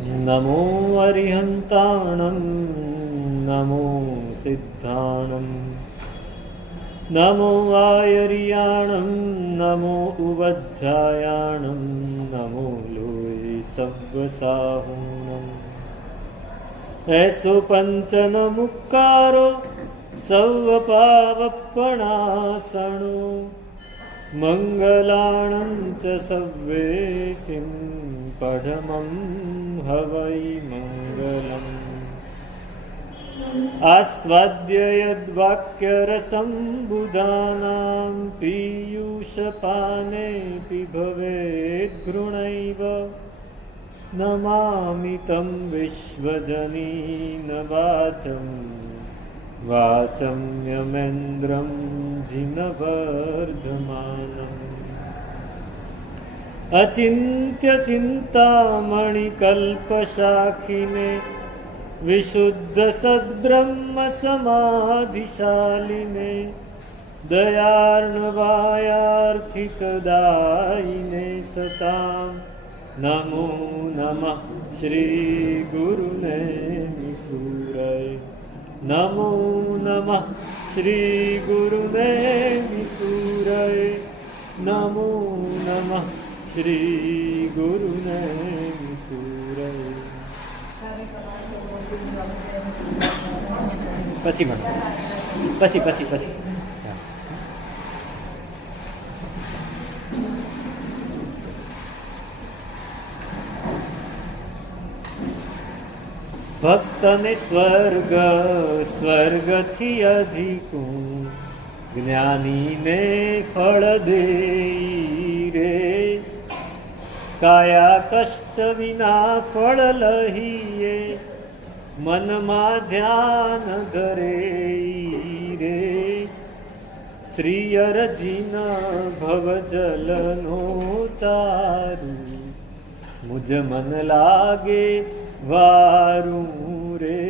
નમો અરિહંતાણં નમો સિદ્ધાણં નમો આયર્યાણં નમો ઉવજ્જાયાણં નમો લોય સવ્વસાહૂણં એસો પંચન મુક્કારો સૌપાવપણાસણો મંગલાણં ચ સવ્વેસિં પડમં હવૈ મંગલમ આસ્વાદ્ય યદ્વાક્યરસં બુધાનાં પીયુષપાને પિભવેદ્ ઘૃણૈવ નમામિ तं વિશ્વજનીન વાચં વાચમ્યમેન્દ્રં જિનવર્ધમાનम् અચિંત્ય ચિંતામણિકલ્પશાખિને વિશુદ્ધ સદ્બ્રહ્મ સમાધિશાલિને દયાર્ણવાયાર્થિતદાયિને સતાં નમો નમઃ શ્રી ગુરુને નિસૂરય નમો નમઃ શ્રી ગુરુને નિસૂરય નમો નમઃ શ્રી ગુરુને નિસૂરય. પછી ભણો પછી પછી પછી ભક્તને સ્વર્ગ સ્વર્ગથી અધિકું જ્ઞાનીને ફળ દે રે કાયા કષ્ટ વિના ફળ લહીએ મનમાં ધ્યાન ધરે રે શ્રી અરજીન ભવજલનો તારું મુજ મન લાગે વારું રે.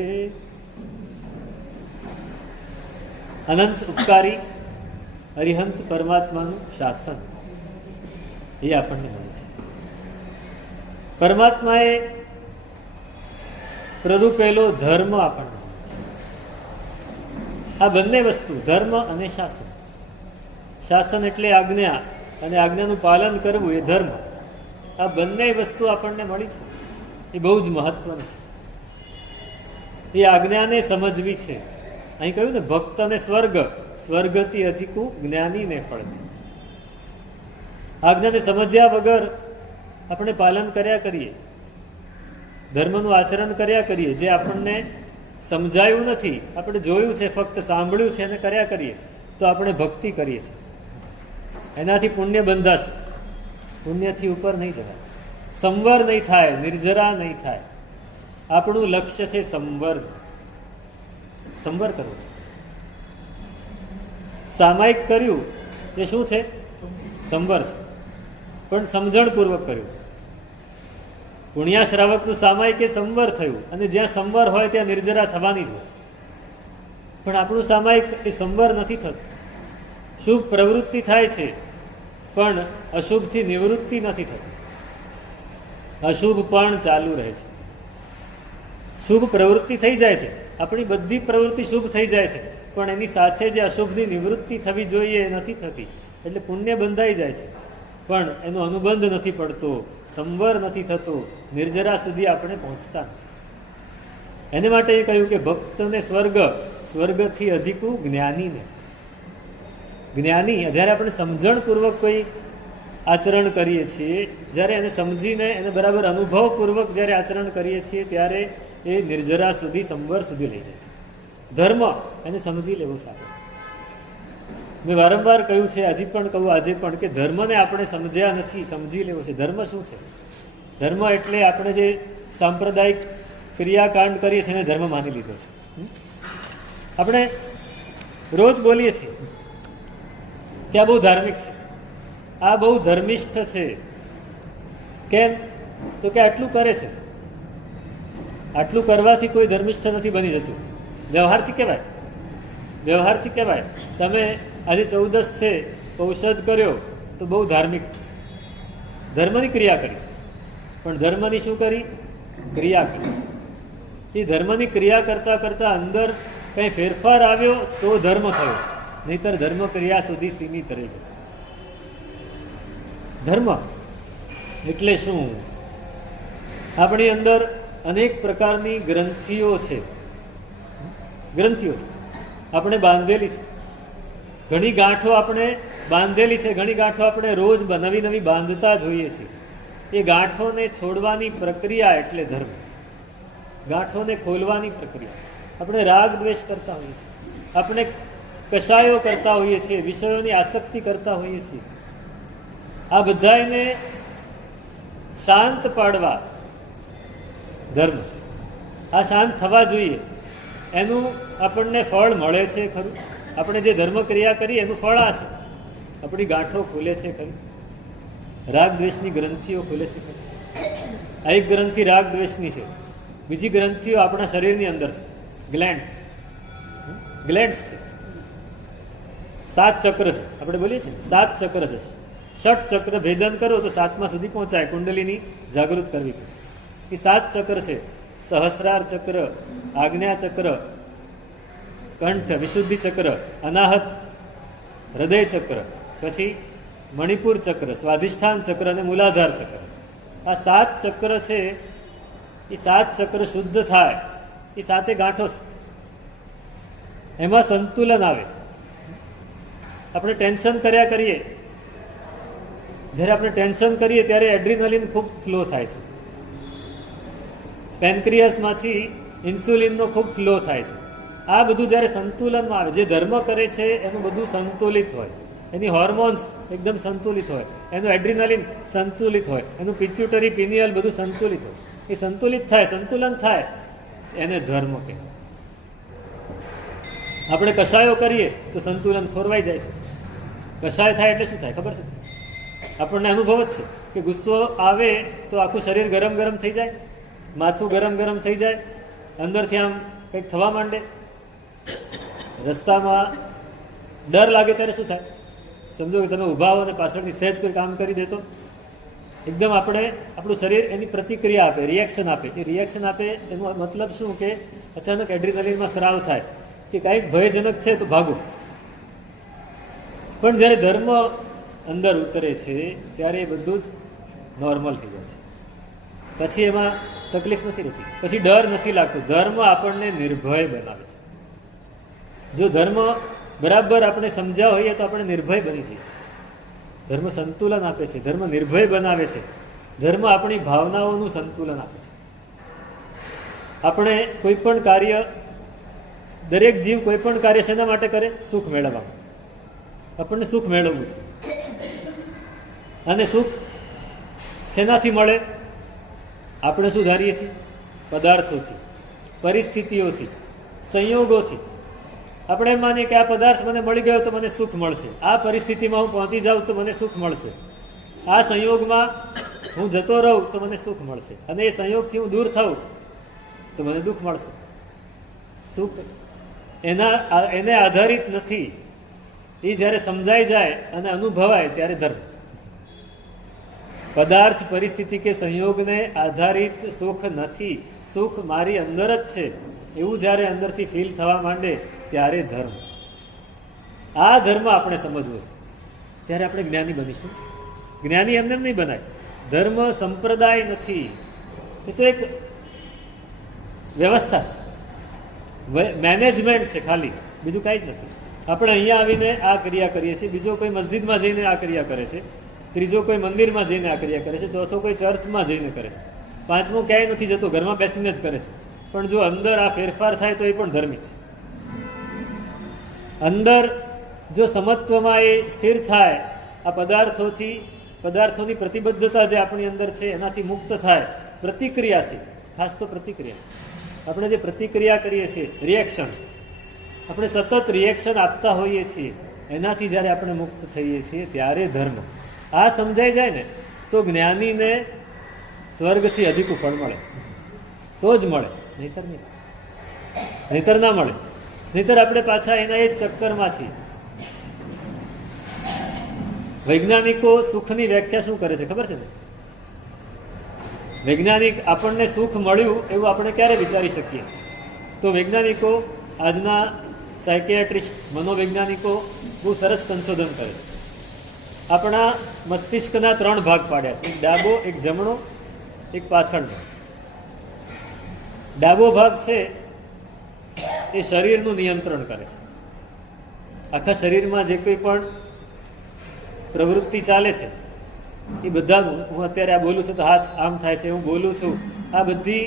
અનંત ઉપકારી અરિહંત પરમાત્માનું શાસન એ આપણને મળે છે. પરમાત્માએ પ્રરૂપેલો ધર્મ આપણને મળે છે. આ બંને વસ્તુ ધર્મ અને શાસન. શાસન એટલે આજ્ઞા અને આજ્ઞાનું પાલન કરવું એ ધર્મ. આ બંને વસ્તુ આપણને મળી છે એ બહુ જ મહત્વનું છે. એ આજ્ઞાને સમજવી છે. અહીં કહ્યું ને ભક્ત અને સ્વર્ગ સ્વર્ગથી અધિકું જ્ઞાનીને ફળ દે. આજ્ઞાને સમજ્યા વગર આપણે પાલન કર્યા કરીએ, ધર્મનું આચરણ કર્યા કરીએ, જે આપણને સમજાયું નથી, આપણે જોયું છે, ફક્ત સાંભળ્યું છે અને કર્યા કરીએ, તો આપણે ભક્તિ કરીએ છીએ. એનાથી પુણ્ય બંધાશે. પુણ્યથી ઉપર નહીં જવાય. સંવર નહીં થાય, નિર્જરા નહીં થાય. આપણું લક્ષ્ય છે સંવર. સંવર કરવો છે. સામાયિક કર્યું એ શું છે? સંવર છે, પણ સમજણપૂર્વક કર્યું. પુણ્યાશ્રાવકનું સામાયિક એ સંવર થયું, અને જ્યાં સંવર હોય ત્યાં નિર્જરા થવાની જ હોય. પણ આપણું સામાયિક એ સંવર નથી થતું. શુભ પ્રવૃત્તિ થાય છે, પણ અશુભથી નિવૃત્તિ નથી થતી. અશુભ પણ ચાલુ રહે છે. શુભ પ્રવૃત્તિ થઈ જાય છે, આપણી બધી પ્રવૃત્તિ શુભ થઈ જાય છે, પણ એની સાથે જે અશુભની નિવૃત્તિ થવી જોઈએ એ નથી થતી. એટલે પુણ્ય બંધાઈ જાય છે, પણ એનો અનુબંધ નથી પડતો, સંવર નથી થતો, નિર્જરા સુધી આપણે પહોંચતા નથી. એને માટે એ કહ્યું કે ભક્તને સ્વર્ગ સ્વર્ગથી અધિકું જ્ઞાનીને. જ્ઞાની જ્યારે આપણે સમજણપૂર્વક કોઈ આચરણ કરીએ છીએ, જ્યારે એને સમજીને એને બરાબર અનુભવપૂર્વક જ્યારે આચરણ કરીએ છીએ, ત્યારે એ નિર્જરા સુધી સંવર સુધી લઈ જાય છે. ધર્મ એને સમજી લેવો છે. મેં વારંવાર કહ્યું છે, હજી પણ કહું, આજે પણ, કે ધર્મને આપણે સમજ્યા નથી, સમજી લેવો છે. ધર્મ શું છે? ધર્મ એટલે આપણે જે સાંપ્રદાયિક ક્રિયાકાંડ કરીએ છીએ એને ધર્મ માની લીધો છે. આપણે રોજ બોલીએ છીએ કે આ બહુ ધાર્મિક છે, આ બહુ ધર્મિષ્ઠ છે. કેમ? તો કે આટલું કરે છે. આટલું કરવાથી કોઈ ધર્મિષ્ઠ નથી બની જતું. વ્યવહારથી કહેવાય, વ્યવહારથી કહેવાય. તમે આજે 14 છે, ઔષધ કર્યો તો બહુ ધાર્મિક, ધર્મની ક્રિયા કરી. પણ ધર્મની શું કરી? ક્રિયા કરી. એ ધર્મની ક્રિયા કરતાં કરતાં અંદર કંઈ ફેરફાર આવ્યો તો ધર્મ થયો, નહીતર ધર્મ ક્રિયા સુધી સીમિત રહી ગયો. ધર્મ એટલે શું? આપણી અંદર અનેક પ્રકારની ગ્રંથિઓ છે. ગ્રંથિઓ છે આપણે બાંધેલી છે. ઘણી ગાંઠો આપણે બાંધેલી છે, ઘણી ગાંઠો આપણે રોજ નવી નવી બાંધતા જોઈએ છીએ. એ ગાંઠોને છોડવાની પ્રક્રિયા એટલે ધર્મ. ગાંઠોને ખોલવાની પ્રક્રિયા. આપણે રાગ દ્વેષ કરતા હોઈએ છીએ, આપણે કશાયો કરતા હોઈએ છીએ, વિષયોની આસક્તિ કરતા હોઈએ છીએ. આ બધાને શાંત પાડવા ધર્મ છે. આ શાંત થવા જોઈએ. એનું આપણને ફળ મળે છે ખરું? આપણે જે ધર્મ ક્રિયા કરીએ એનું ફળ આ છે. આપણી ગાંઠો ખુલે છે ખરી? રાગ દ્વેષની ગ્રંથિઓ ખુલે છે ખરી? આ એક ગ્રંથિ રાગ દ્વેષની છે. બીજી ગ્રંથિઓ આપણા શરીરની અંદર છે, ગ્લેન્ડ્સ. ગ્લેન્ડ્સ છે. 7 ચક્ર છે. આપણે બોલીએ છીએ 7 ચક્ર છે. 6 ચક્ર ભેદન કરો તો 7મા સુધી પહોંચાય. કુંડલીની જાગૃત કરવી. એ 7 ચક્ર છે. સહસ્રાર ચક્ર, આજ્ઞા ચક્ર, કંઠ વિશુદ્ધિ ચક્ર, અનાહત હૃદય ચક્ર, પછી મણિપુર ચક્ર, સ્વાધિષ્ઠાન ચક્ર અને મૂલાધાર ચક્ર. આ 7 ચક્ર છે. એ 7 ચક્ર શુદ્ધ થાય. એ 7 ગાંઠો છે. એમાં સંતુલન આવે. આપણે ટેન્શન કર્યા કરીએ, જ્યારે આપણે ટેન્શન કરીએ ત્યારે એડ્રીનલિન ખૂબ ફ્લો થાય છે. પેનક્રિયાસમાંથી ઇન્સ્યુલિનનો ખૂબ ફ્લો થાય છે. આ બધું જ્યારે સંતુલનમાં આવે, જે ધર્મ કરે છે એનું બધું સંતુલિત હોય, એની હોર્મોન્સ એકદમ સંતુલિત હોય, એનું એડ્રીનલિન સંતુલિત હોય, એનું પિચ્યુટરી પિનિયલ બધું સંતુલિત હોય. એ સંતુલિત થાય, સંતુલન થાય, એને ધર્મ કહેવાય. આપણે કશાયો કરીએ તો સંતુલન ખોરવાઈ જાય છે. કશાય થાય એટલે શું થાય ખબર છે? આપણને અનુભવ જ છે કે ગુસ્સો આવે તો આખું શરીર ગરમ ગરમ થઈ જાય, માથું ગરમ ગરમ થઈ જાય, અંદરથી આમ કંઈક થવા માંડે. રસ્તામાં ડર લાગે ત્યારે શું થાય? સમજો કે તમે ઊભા હો અને પાછળથી સહેજ કોઈ કામ કરી દેતો, એકદમ આપણું શરીર એની પ્રતિક્રિયા આપે, રિએક્શન આપે. એ રિએક્શન આપે એનો મતલબ શું કે અચાનક એડ્રીનલિનમાં સ્રાવ થાય કે કંઈક ભયજનક છે તો ભાગો. પણ જ્યારે ધર્મ અંદર ઉતરે છે ત્યારે એ બધું જ નોર્મલ થઈ જાય છે. પછી એમાં તકલીફ નથી રહેતી, પછી ડર નથી લાગતો. ધર્મ આપણને નિર્ભય બનાવે છે. જો ધર્મ બરાબર આપણે સમજ્યા હોઈએ તો આપણે નિર્ભય બની જઈએ. ધર્મ સંતુલન આપે છે, ધર્મ નિર્ભય બનાવે છે, ધર્મ આપણી ભાવનાઓનું સંતુલન આપે છે. આપણે કોઈ પણ કાર્ય, દરેક જીવ કોઈ પણ કાર્ય શેના માટે કરે? સુખ મેળવવા. આપણને સુખ મેળવવું છે. અને સુખ શેનાથી મળે? આપણે શું ધારીએ છીએ? પદાર્થોથી, પરિસ્થિતિઓથી, સંયોગોથી. આપણે એમ માનીએ કે આ પદાર્થ મને મળી ગયો તો મને સુખ મળશે, આ પરિસ્થિતિમાં હું પહોંચી જાઉં તો મને સુખ મળશે, આ સંયોગમાં હું જતો રહું તો મને સુખ મળશે, અને એ સંયોગથી હું દૂર થાઉં તો મને દુઃખ મળશે. સુખ એને આધારિત નથી. એ જ્યારે સમજાઈ જાય અને અનુભવાય ત્યારે ધર્મ. પદાર્થ, પરિસ્થિતિ કે સંયોગને આધારિત સુખ નથી. સુખ મારી અંદર જ છે એવું જ્યારે અંદરથી ફીલ થવા માંડે ત્યારે ધર્મ. આ ધર્મ આપણે સમજવો છે. ત્યારે આપણે જ્ઞાની બનીશું. જ્ઞાની એમને નહીં બનાય. ધર્મ સંપ્રદાય નથી, એ તો એક વ્યવસ્થા છે, મેનેજમેન્ટ છે ખાલી, બીજું કાંઈ જ નથી. આપણે અહીંયા આવીને આ ક્રિયા કરીએ છીએ, બીજો કોઈ મસ્જિદમાં જઈને આ ક્રિયા કરે છે, ત્રીજો કોઈ મંદિરમાં જઈને આ ક્રિયા કરે છે, ચોથો કોઈ ચર્ચમાં જઈને કરે છે, પાંચમો ક્યાંય નથી જતો, ઘરમાં બેસીને જ કરે છે. પણ જો અંદર આ ફેરફાર થાય તો એ પણ ધાર્મિક છે. અંદર જો સમત્વમાં એ સ્થિર થાય, આ પદાર્થોની પ્રતિબદ્ધતા જે આપણી અંદર છે એનાથી મુક્ત થાય, પ્રતિક્રિયાથી, ખાસ તો પ્રતિક્રિયા. આપણે જે પ્રતિક્રિયા કરીએ છીએ, રિએક્શન, આપણે સતત રિએક્શન આપતા હોઈએ છીએ, એનાથી જ્યારે આપણે મુક્ત થઈએ છીએ ત્યારે ધર્મ. આ સમજાઈ જાય ને તો જ્ઞાનીને સ્વર્ગથી અધિક ફળ મળે, તો જ મળે, નહીતર નહીં, નહીતર ના મળે. નહીતર આપણે પાછા એના એ જ ચક્કરમાં છીએ. વૈજ્ઞાનિકો સુખની વ્યાખ્યા શું કરે છે ખબર છે ને? વૈજ્ઞાનિક આપણને સુખ મળ્યું એવું આપણે ક્યારે વિચારી શકીએ? તો વૈજ્ઞાનિકો, આજના સાયકિયાટ્રિસ્ટ, મનોવૈજ્ઞાનિકો બહુ સરસ સંશોધન કરે છે. આપણા મસ્તિષ્કના 3 ભાગ પાડ્યા છે, એક ડાબો, એક જમણો, એક પાછળનો. ડાબો ભાગ છે એ શરીરનું નિયંત્રણ કરે છે. આખા શરીરમાં જે કોઈ પણ પ્રવૃત્તિ ચાલે છે એ બધાનું, હું અત્યારે આ બોલું છું તો હાથ આમ થાય છે, હું બોલું છું, આ બધી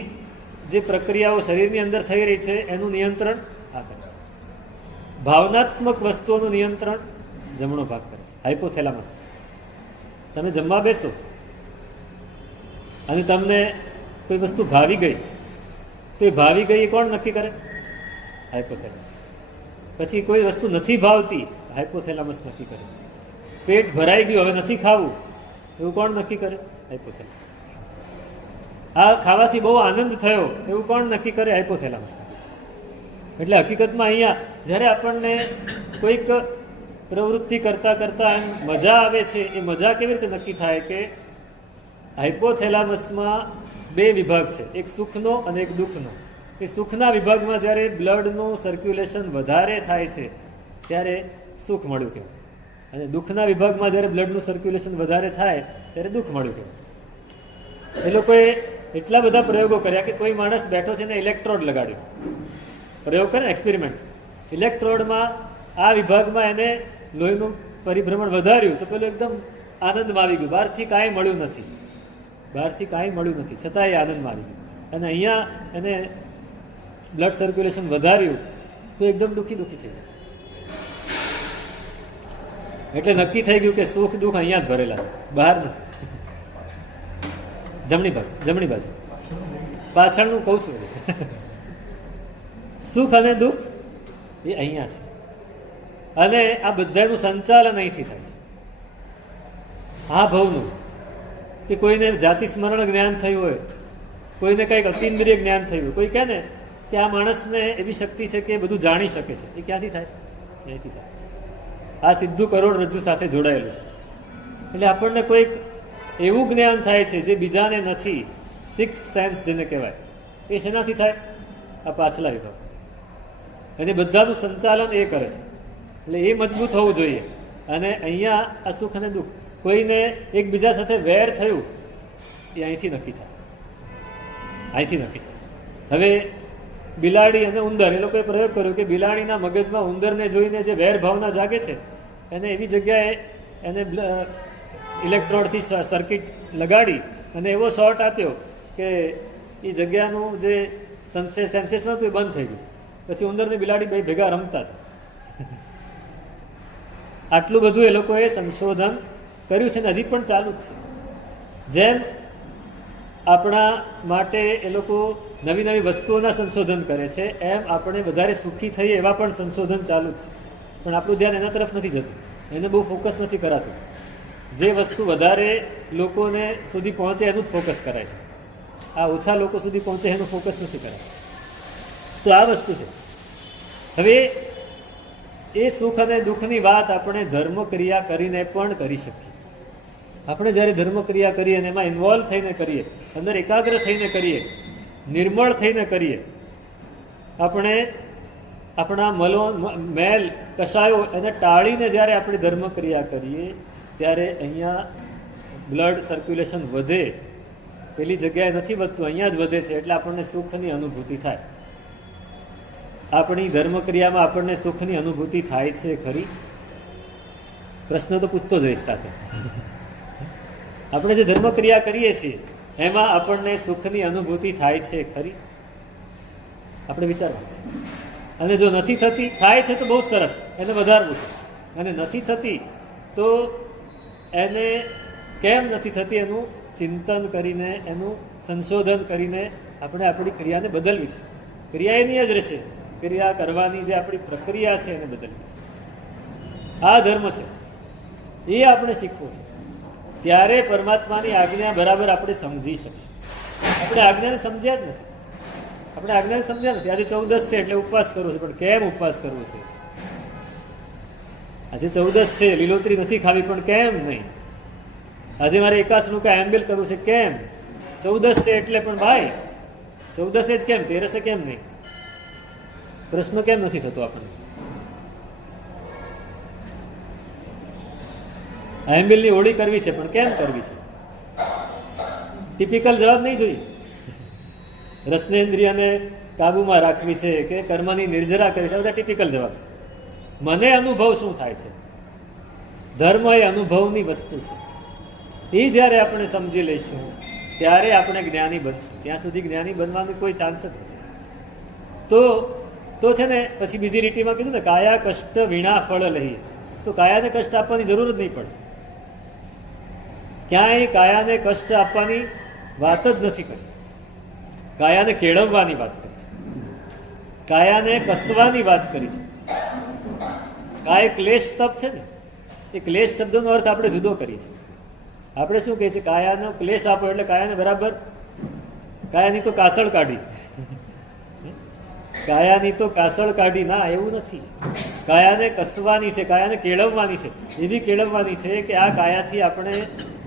જે પ્રક્રિયાઓ શરીરની અંદર થઈ રહી છે એનું નિયંત્રણ આ કરે છે. ભાવનાત્મક વસ્તુઓનું નિયંત્રણ જમણો ભાગ કરે છે, હાઇપોથેલામસ. તમે જમવા બેસો અને તમને કોઈ વસ્તુ ભાવી ગઈ, તો એ ભાવી ગઈ એ કોણ નક્કી કરે? હાઇપોથેલામસ. પછી કોઈ વસ્તુ નથી ભાવતી, હાઇપોથેલામસ નક્કી કરે. પેટ ભરાઈ ગયું, હવે નથી ખાવું, એવું કોણ નક્કી કરે? હાઇપોથેલામસ. આ ખાવાથી બહુ આનંદ થયો, એવું કોણ નક્કી કરે? હાઇપોથેલામસ. એટલે હકીકતમાં અહીંયા જ્યારે આપણને કોઈક પ્રવૃત્તિ કરતા કરતા એમ મજા આવે છે, એ મજા કેવી રીતે નક્કી થાય? કે હાઇપોથેલામસમાં 2 વિભાગ છે, એક સુખનો અને એક દુઃખનો. એ સુખના વિભાગમાં જ્યારે બ્લડનું સર્ક્યુલેશન વધારે થાય છે ત્યારે સુખ મળ્યું કહેવાય, અને દુઃખના વિભાગમાં જ્યારે બ્લડનું સર્ક્યુલેશન વધારે થાય ત્યારે દુઃખ મળ્યું કહેવાય. એ લોકોએ એટલા બધા પ્રયોગો કર્યા કે કોઈ માણસ બેઠો છે ને ઇલેક્ટ્રોડ લગાડ્યો, પ્રયોગ કરે, એક્સપેરિમેન્ટ. ઇલેક્ટ્રોડમાં આ વિભાગમાં એને લોહીનું પરિભ્રમણ વધાર્યું તો પેલું એકદમ આનંદમાં આવી ગયું, બહારથી કાંઈ મળ્યું નથી, છતાં એ આનંદમાં આવી ગયું. અને અહીંયા એને બ્લડ સર્ક્યુલેશન વધાર્યું તો એકદમ દુઃખી થઈ ગયું. એટલે નક્કી થઈ ગયું કે સુખ દુઃખ અહીંયા જ ભરેલા છે, બહાર નથી. જમણી બાજુ પાછળનું કહું છું. સુખ અને દુઃખ એ અહીંયા છે, અને આ બધાનું સંચાલન અહીંથી થાય છે. આ ભવનું, કે કોઈને જાતિ સ્મરણ જ્ઞાન થયું હોય, કોઈને કંઈક અતિન્દ્રિય જ્ઞાન થયું હોય, કોઈ કહે ને કે આ માણસને એવી શક્તિ છે કે બધું જાણી શકે છે, એ ક્યાંથી થાય? અહીંથી થાય. આ સીધું કરોડરજ્જુ સાથે જોડાયેલું છે. એટલે આપણને કોઈક એવું જ્ઞાન થાય છે જે બીજાને નથી, 6th સેન્સ જેને કહેવાય, એ શેનાથી થાય? આ પાછલા વિભાગ. અને બધાનું સંચાલન એ કરે છે. એટલે એ મજબૂત હોવું જોઈએ. અને અહીંયા આ સુખ અને દુઃખ, કોઈને એકબીજા સાથે વેર થયું એ અહીંથી નક્કી થાય. હવે બિલાડી અને ઉંદર, એ લોકોએ પ્રયોગ કર્યો કે બિલાડીના મગજમાં ઉંદરને જોઈને જે વેર ભાવના જાગે છે, એને એવી જગ્યાએ એને ઇલેક્ટ્રોડથી સર્કિટ લગાડી અને એવો શોર્ટ આપ્યો કે એ જગ્યાનું જે સેન્સેશન હતું એ બંધ થઈ ગયું. પછી ઉંદરને બિલાડી બે ભેગા રમતા હતા. આટલું બધું એ લોકોએ સંશોધન કર્યું છે ને હજી પણ ચાલુ જ છે. જેમ આપણા માટે એ લોકો નવી નવી વસ્તુઓના સંશોધન કરે છે, એમ આપણે વધારે સુખી થઈએ એવા પણ સંશોધન ચાલુ જ છે. પણ આપણું ધ્યાન એના તરફ નથી જતું, એને બહુ ફોકસ નથી કરાતું. જે વસ્તુ વધારે લોકોને સુધી પહોંચે એનું જ ફોકસ કરાય છે. આ ઓછા લોકો સુધી પહોંચે એનું ફોકસ નથી કરાતું. તો આ વસ્તુ છે. હવે એ સુખ અને દુઃખની વાત આપણે ધર્મ ક્રિયા કરીને પણ કરી શકીએ. આપણે જ્યારે ધર્મ ક્રિયા કરીએ અને એમાં ઇન્વોલ્વ થઈને કરીએ, અંદર એકાગ્ર થઈને કરીએ, નિર્મળ થઈને કરીએ, આપણે આપણા મેલ કશાયો એને ટાળીને જ્યારે આપણે ધર્મ ક્રિયા કરીએ ત્યારે અહીંયા બ્લડ સર્ક્યુલેશન વધે. પેલી જગ્યાએ નથી વધતું, અહીંયા જ વધે છે. એટલે આપણને સુખની અનુભૂતિ થાય. આપણી ધર્મ ક્રિયામાં આપણને સુખની અનુભૂતિ થાય છે ખરી? પ્રશ્ન તો પૂછતો જઈશ સાથે. આપણે જે ધર્મ ક્રિયા કરીએ છીએ એમાં આપણને સુખની અનુભૂતિ થાય છે ખરી? આપણે વિચારવાનું છે. અને જો નથી થતી, થાય છે તો બહુ સરસ, એને વધારવું છે. અને નથી થતી તો એને કેમ નથી થતી એનું ચિંતન કરીને, એનું સંશોધન કરીને આપણે આપણી ક્રિયાને બદલવી છે. ક્રિયા એની જ રહેશે, ક્રિયા કરવાની જે આપણી પ્રક્રિયા છે એને બદલવી છે. આ ધર્મ છે, એ આપણે શીખવું છે. ત્યારે પરમાત્માની આજ્ઞા બરાબર આપણે સમજી શકીશું. આપણે આજ્ઞાને સમજ્યા જ નથી. આજે 14 છે એટલે ઉપવાસ કરવો છે, પણ કેમ ઉપવાસ કરવો છે? આજે 14 છે, લીલોતરી નથી ખાવી, પણ કેમ નહીં? આજે મારે એકાસનું કે એમ્બેલ કરવું છે, કેમ? 14 છે એટલે પણ ભાઈ 14 જ કેમ, 13 કેમ નહીં? પ્રશ્ન કેમ નથી થતો આપણને? આંબિલની હોળી કરવી છે, પણ કેમ કરવી છે? ટિપિકલ જવાબ નહીં જોઈએ. રસનેન્દ્રિયને કાબુમાં રાખવી છે કે કર્મની નિર્જરા કરવી છે, બધા ટિપિકલ જવાબ છે. મને અનુભવ શું થાય છે? ધર્મ એ અનુભવની વસ્તુ છે. એ જ્યારે આપણે સમજી લઈશું ત્યારે આપણે જ્ઞાની બનશું. ત્યાં સુધી જ્ઞાની બનવાનો કોઈ ચાન્સ જ નથી. તો છે ને પછી બીજી રીતિમાં કીધું ને, કાયા કષ્ટ વિના ફળ લઈએ. તો કાયાને કષ્ટ આપવાની જરૂર જ નહીં પડે. ક્યાંય કાયાને કષ્ટ આપવાની વાત જ નથી કરી. કાયાને કેળવવાની વાત કરી છે, કાયાને કસવાની વાત કરી છે. કાય ક્લેશ તપ છે ને, એ ક્લેશ શબ્દનો અર્થ આપણે જુદો કરીએ છીએ. આપણે શું કહીએ છીએ? કાયાનો ક્લેશ આપો એટલે કાયાને બરાબર, કાયાની તો કાસળ કાઢી, કાયાની તો કાસળ કાઢી. ના, એવું નથી. કાયાને કસવાની છે, કાયાને કેળવવાની છે. એવી કેળવવાની છે કે આ કાયાથી આપણે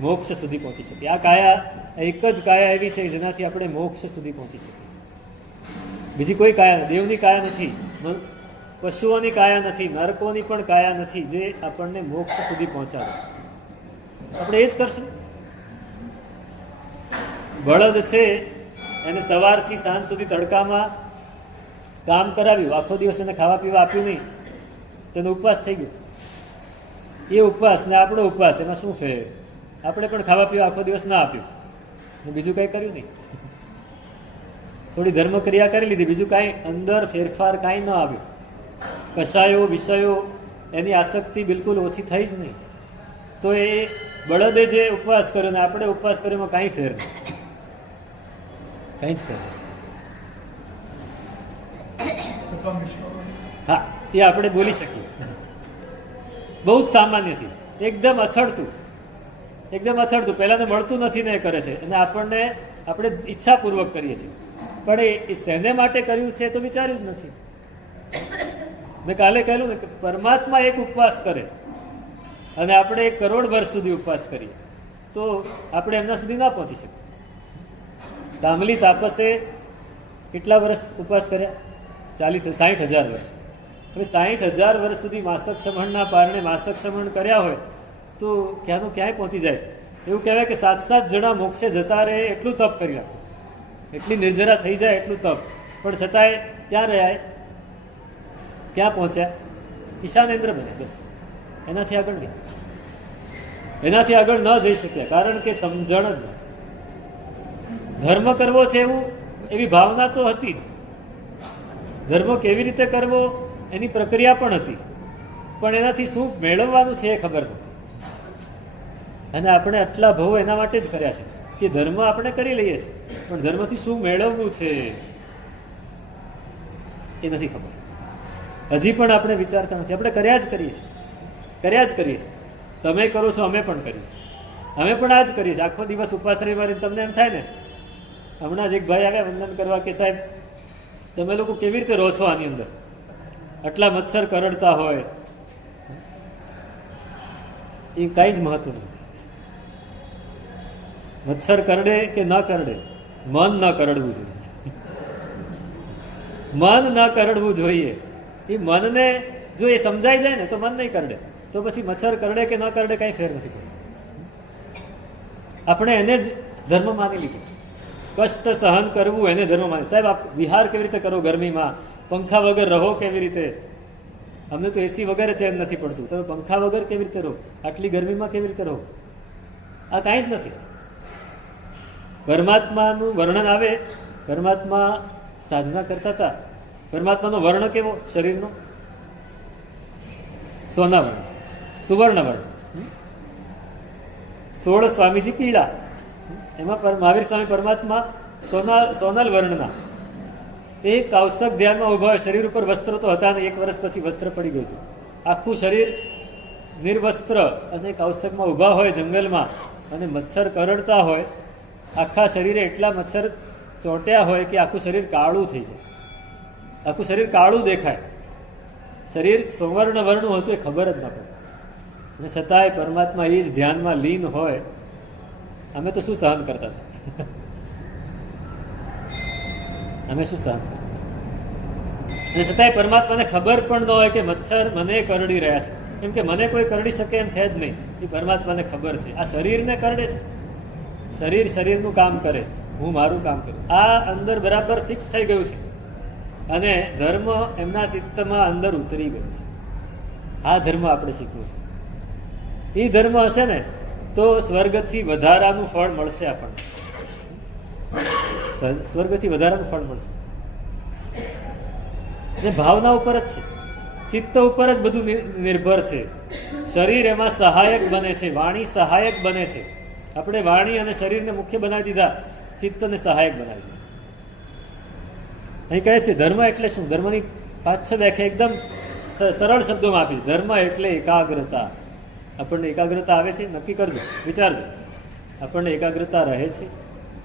મોક્ષ સુધી પહોંચી શકીએ. આ કાયા, એક જ કાયા એવી છે જેનાથી આપણે મોક્ષ સુધી પહોંચી શકીએ. બીજી કોઈ કાયા, દેવની કાયા નથી, પશુઓની કાયા નથી, નરકોની પણ કાયા નથી જે આપણને મોક્ષ સુધી પહોંચાડે. આપણે એ જ કરશું. બળદ છે એને સવારથી સાંજ સુધી તડકામાં કામ કરાવ્યું, આખો દિવસ એને ખાવા પીવા આપ્યું નહીં, તેનો ઉપવાસ થઈ ગયો. એ ઉપવાસ ને આપણો ઉપવાસ, એમાં શું ફેર? આપણે પણ ખાવા પીવા આખો દિવસ ના આપ્યું, બીજું કંઈ કર્યું નહીં. થોડી ધર્મ ક્રિયા કરી લીધી, બીજું કાંઈ અંદર ફેરફાર કાંઈ ન આવ્યું. કશાયો વિષયો એની આસક્તિ બિલકુલ ઓછી થઈ જ નહીં. તો એ બળદે જે ઉપવાસ કર્યો ને આપણે ઉપવાસ કર્યો, એમાં કાંઈ ફેર નહીં, કાંઈ જ ફેર નથી. હા, એ આપણે બોલી શકીએ. બહુ જ સામાન્ય છે, એકદમ અછડતું, એકદમ અછડતું. પહેલાને મળતું નથી ને એ કરે છે, અને આપણે ઈચ્છાપૂર્વક કરીએ છીએ. પણ એ શેને માટે કર્યું છે તો વિચાર્યું જ નથી. મેં કાલે કહેલું ને કે પરમાત્મા એક ઉપવાસ કરે અને આપણે 1 કરોડ વર્ષ સુધી ઉપવાસ કરીએ તો આપણે એમના સુધી ના પહોંચી શકીએ. તામલી તાપસે કેટલા વર્ષ ઉપવાસ કર્યા? 60,000 વર્ષ. હવે 60,000 વર્ષ સુધી માસક ક્ષમણના પારણે માસક ક્ષમણ કર્યા હોય તો ક્યાંનું ક્યાંય પહોંચી જાય. એવું કહેવાય કે 7 જણા મોક્ષે જતા રહે એટલું તપ કરી નાખે, એટલી નિર્જરા થઈ જાય એટલું તપ, પણ છતાંય ક્યાં રહ્યા? ક્યાં પહોંચ્યા? ઈશાનેન્દ્ર બન્યા, બસ. એનાથી આગળ નહીં, એનાથી આગળ ન જઈ શક્યા. કારણ કે સમજણ જ નહીં. ધર્મ કરવો છે એવી ભાવના તો હતી જ. ધર્મ કેવી રીતે કરવો એની પ્રક્રિયા પણ હતી, પણ એનાથી શું મેળવવાનું છે એ ખબર નથી. અને આપણે આટલા ભાવ એના માટે જ કર્યા છે કે ધર્મ આપણે કરી લઈએ છીએ, પણ ધર્મથી શું મેળવવું છે એ નથી ખબર. હજી પણ આપણે વિચારતા નથી. આપણે કર્યા જ કરીએ છીએ, કર્યા જ કરીએ છીએ. તમે કરો છો, અમે પણ કરીએ છીએ. અમે પણ આ જ કરીએ છીએ. આખો દિવસ ઉપવાસ રવિવારે તમને એમ થાય ને, હમણાં જ એક ભાઈ આવ્યા વંદન કરવા કે સાહેબ તમે લોકો કેવી રીતે રહો છો આની અંદર? આટલા મચ્છર કરડતા હોય, એ કાંઈ જ મહત્વ નથી. મચ્છર કરડે કે ન કરડે, મન ન કરડવું જોઈએ. મન ન કરડવું જોઈએ. એ મનને જો એ સમજાઈ જાય ને તો મન નહીં કરડે, તો પછી મચ્છર કરડે કે ન કરડે કાંઈ ફેર નથી પડતો. આપણે એને જ ધર્મ માની લીધું. કષ્ટ સહન કરવું એને ધર્મ માની. સાહેબ આપ વિહાર કેવી રીતે કરો ગરમીમાં? પંખા વગર રહો કેવી રીતે? અમને તો એસી વગર ચેન નથી પડતું, તમે પંખા વગર કેવી રીતે રહો? આટલી ગરમીમાં કેવી રીતે રહો? આ કાંઈ જ નથી. પરમાત્માનું વર્ણન આવે, પરમાત્મા સાધના કરતા હતા. પરમાત્માનો વર્ણ કેવો? શરીરનો સોના વર્ણ, સુવર્ણ વર્ણ. 16 સ્વામીજી પીળા, એમાં મહાવીર સ્વામી પરમાત્મા સોનલ વર્ણના. એ કૌશક ધ્યાનમાં ઉભા હોય, શરીર ઉપર વસ્ત્ર તો હતા ને 1 વર્ષ પછી વસ્ત્ર પડી ગયું હતું. આખું શરીર નિર્વસ્ત્ર અને કૌશકમાં ઉભા હોય જંગલમાં, અને મચ્છર કરડતા હોય. આખા શરીરે એટલા મચ્છર ચોંટ્યા હોય કે આખું શરીર કાળું થઈ જાય, આખું શરીર કાળું દેખાય. શરીર સુવર્ણ વર્ણનું હતું એ ખબર જ ના પડે. અને છતાંય પરમાત્મા એ જ ધ્યાનમાં લીન હોય. અમે તો શું સહન કરતા હતા? અમે શું સહન? અને છતાંય પરમાત્માને ખબર પણ ન હોય કે મચ્છર મને કરડી રહ્યા છે, કેમ કે મને કોઈ કરડી શકે એમ છે જ નહીં. એ પરમાત્માને ખબર છે. આ શરીરને કરડે છે, શરીર શરીરનું કામ કરે, હું મારું કામ કરું. આ અંદર બરાબર ફિક્સ થઈ ગયું છે અને ધર્મ એમના ચિત્તમાં અંદર ઉતરી ગયો છે. આ ધર્મ આપણે શીખવું છે. એ ધર્મ હશે ને તો સ્વર્ગથી વધારાનું ફળ મળશે આપણને. સ્વર્ગથી વધારાનું ફળ મળશે. અને ભાવના ઉપર જ છે, ચિત્ત ઉપર જ બધું નિર્ભર છે. શરીર એમાં સહાયક બને છે, વાણી સહાયક બને છે. આપણે વાણી અને શરીરને મુખ્ય બનાવી દીધા, ચિત્તને સહાયક બનાવી દીધા. અહીં કહે છે ધર્મ એટલે શું? ધર્મની 5-6 વ્યાખ્યા એકદમ સરળ શબ્દોમાં આપી. ધર્મ એટલે એકાગ્રતા. આપણને એકાગ્રતા આવે છે? નક્કી કરજો, વિચારજો. આપણને એકાગ્રતા રહે છે?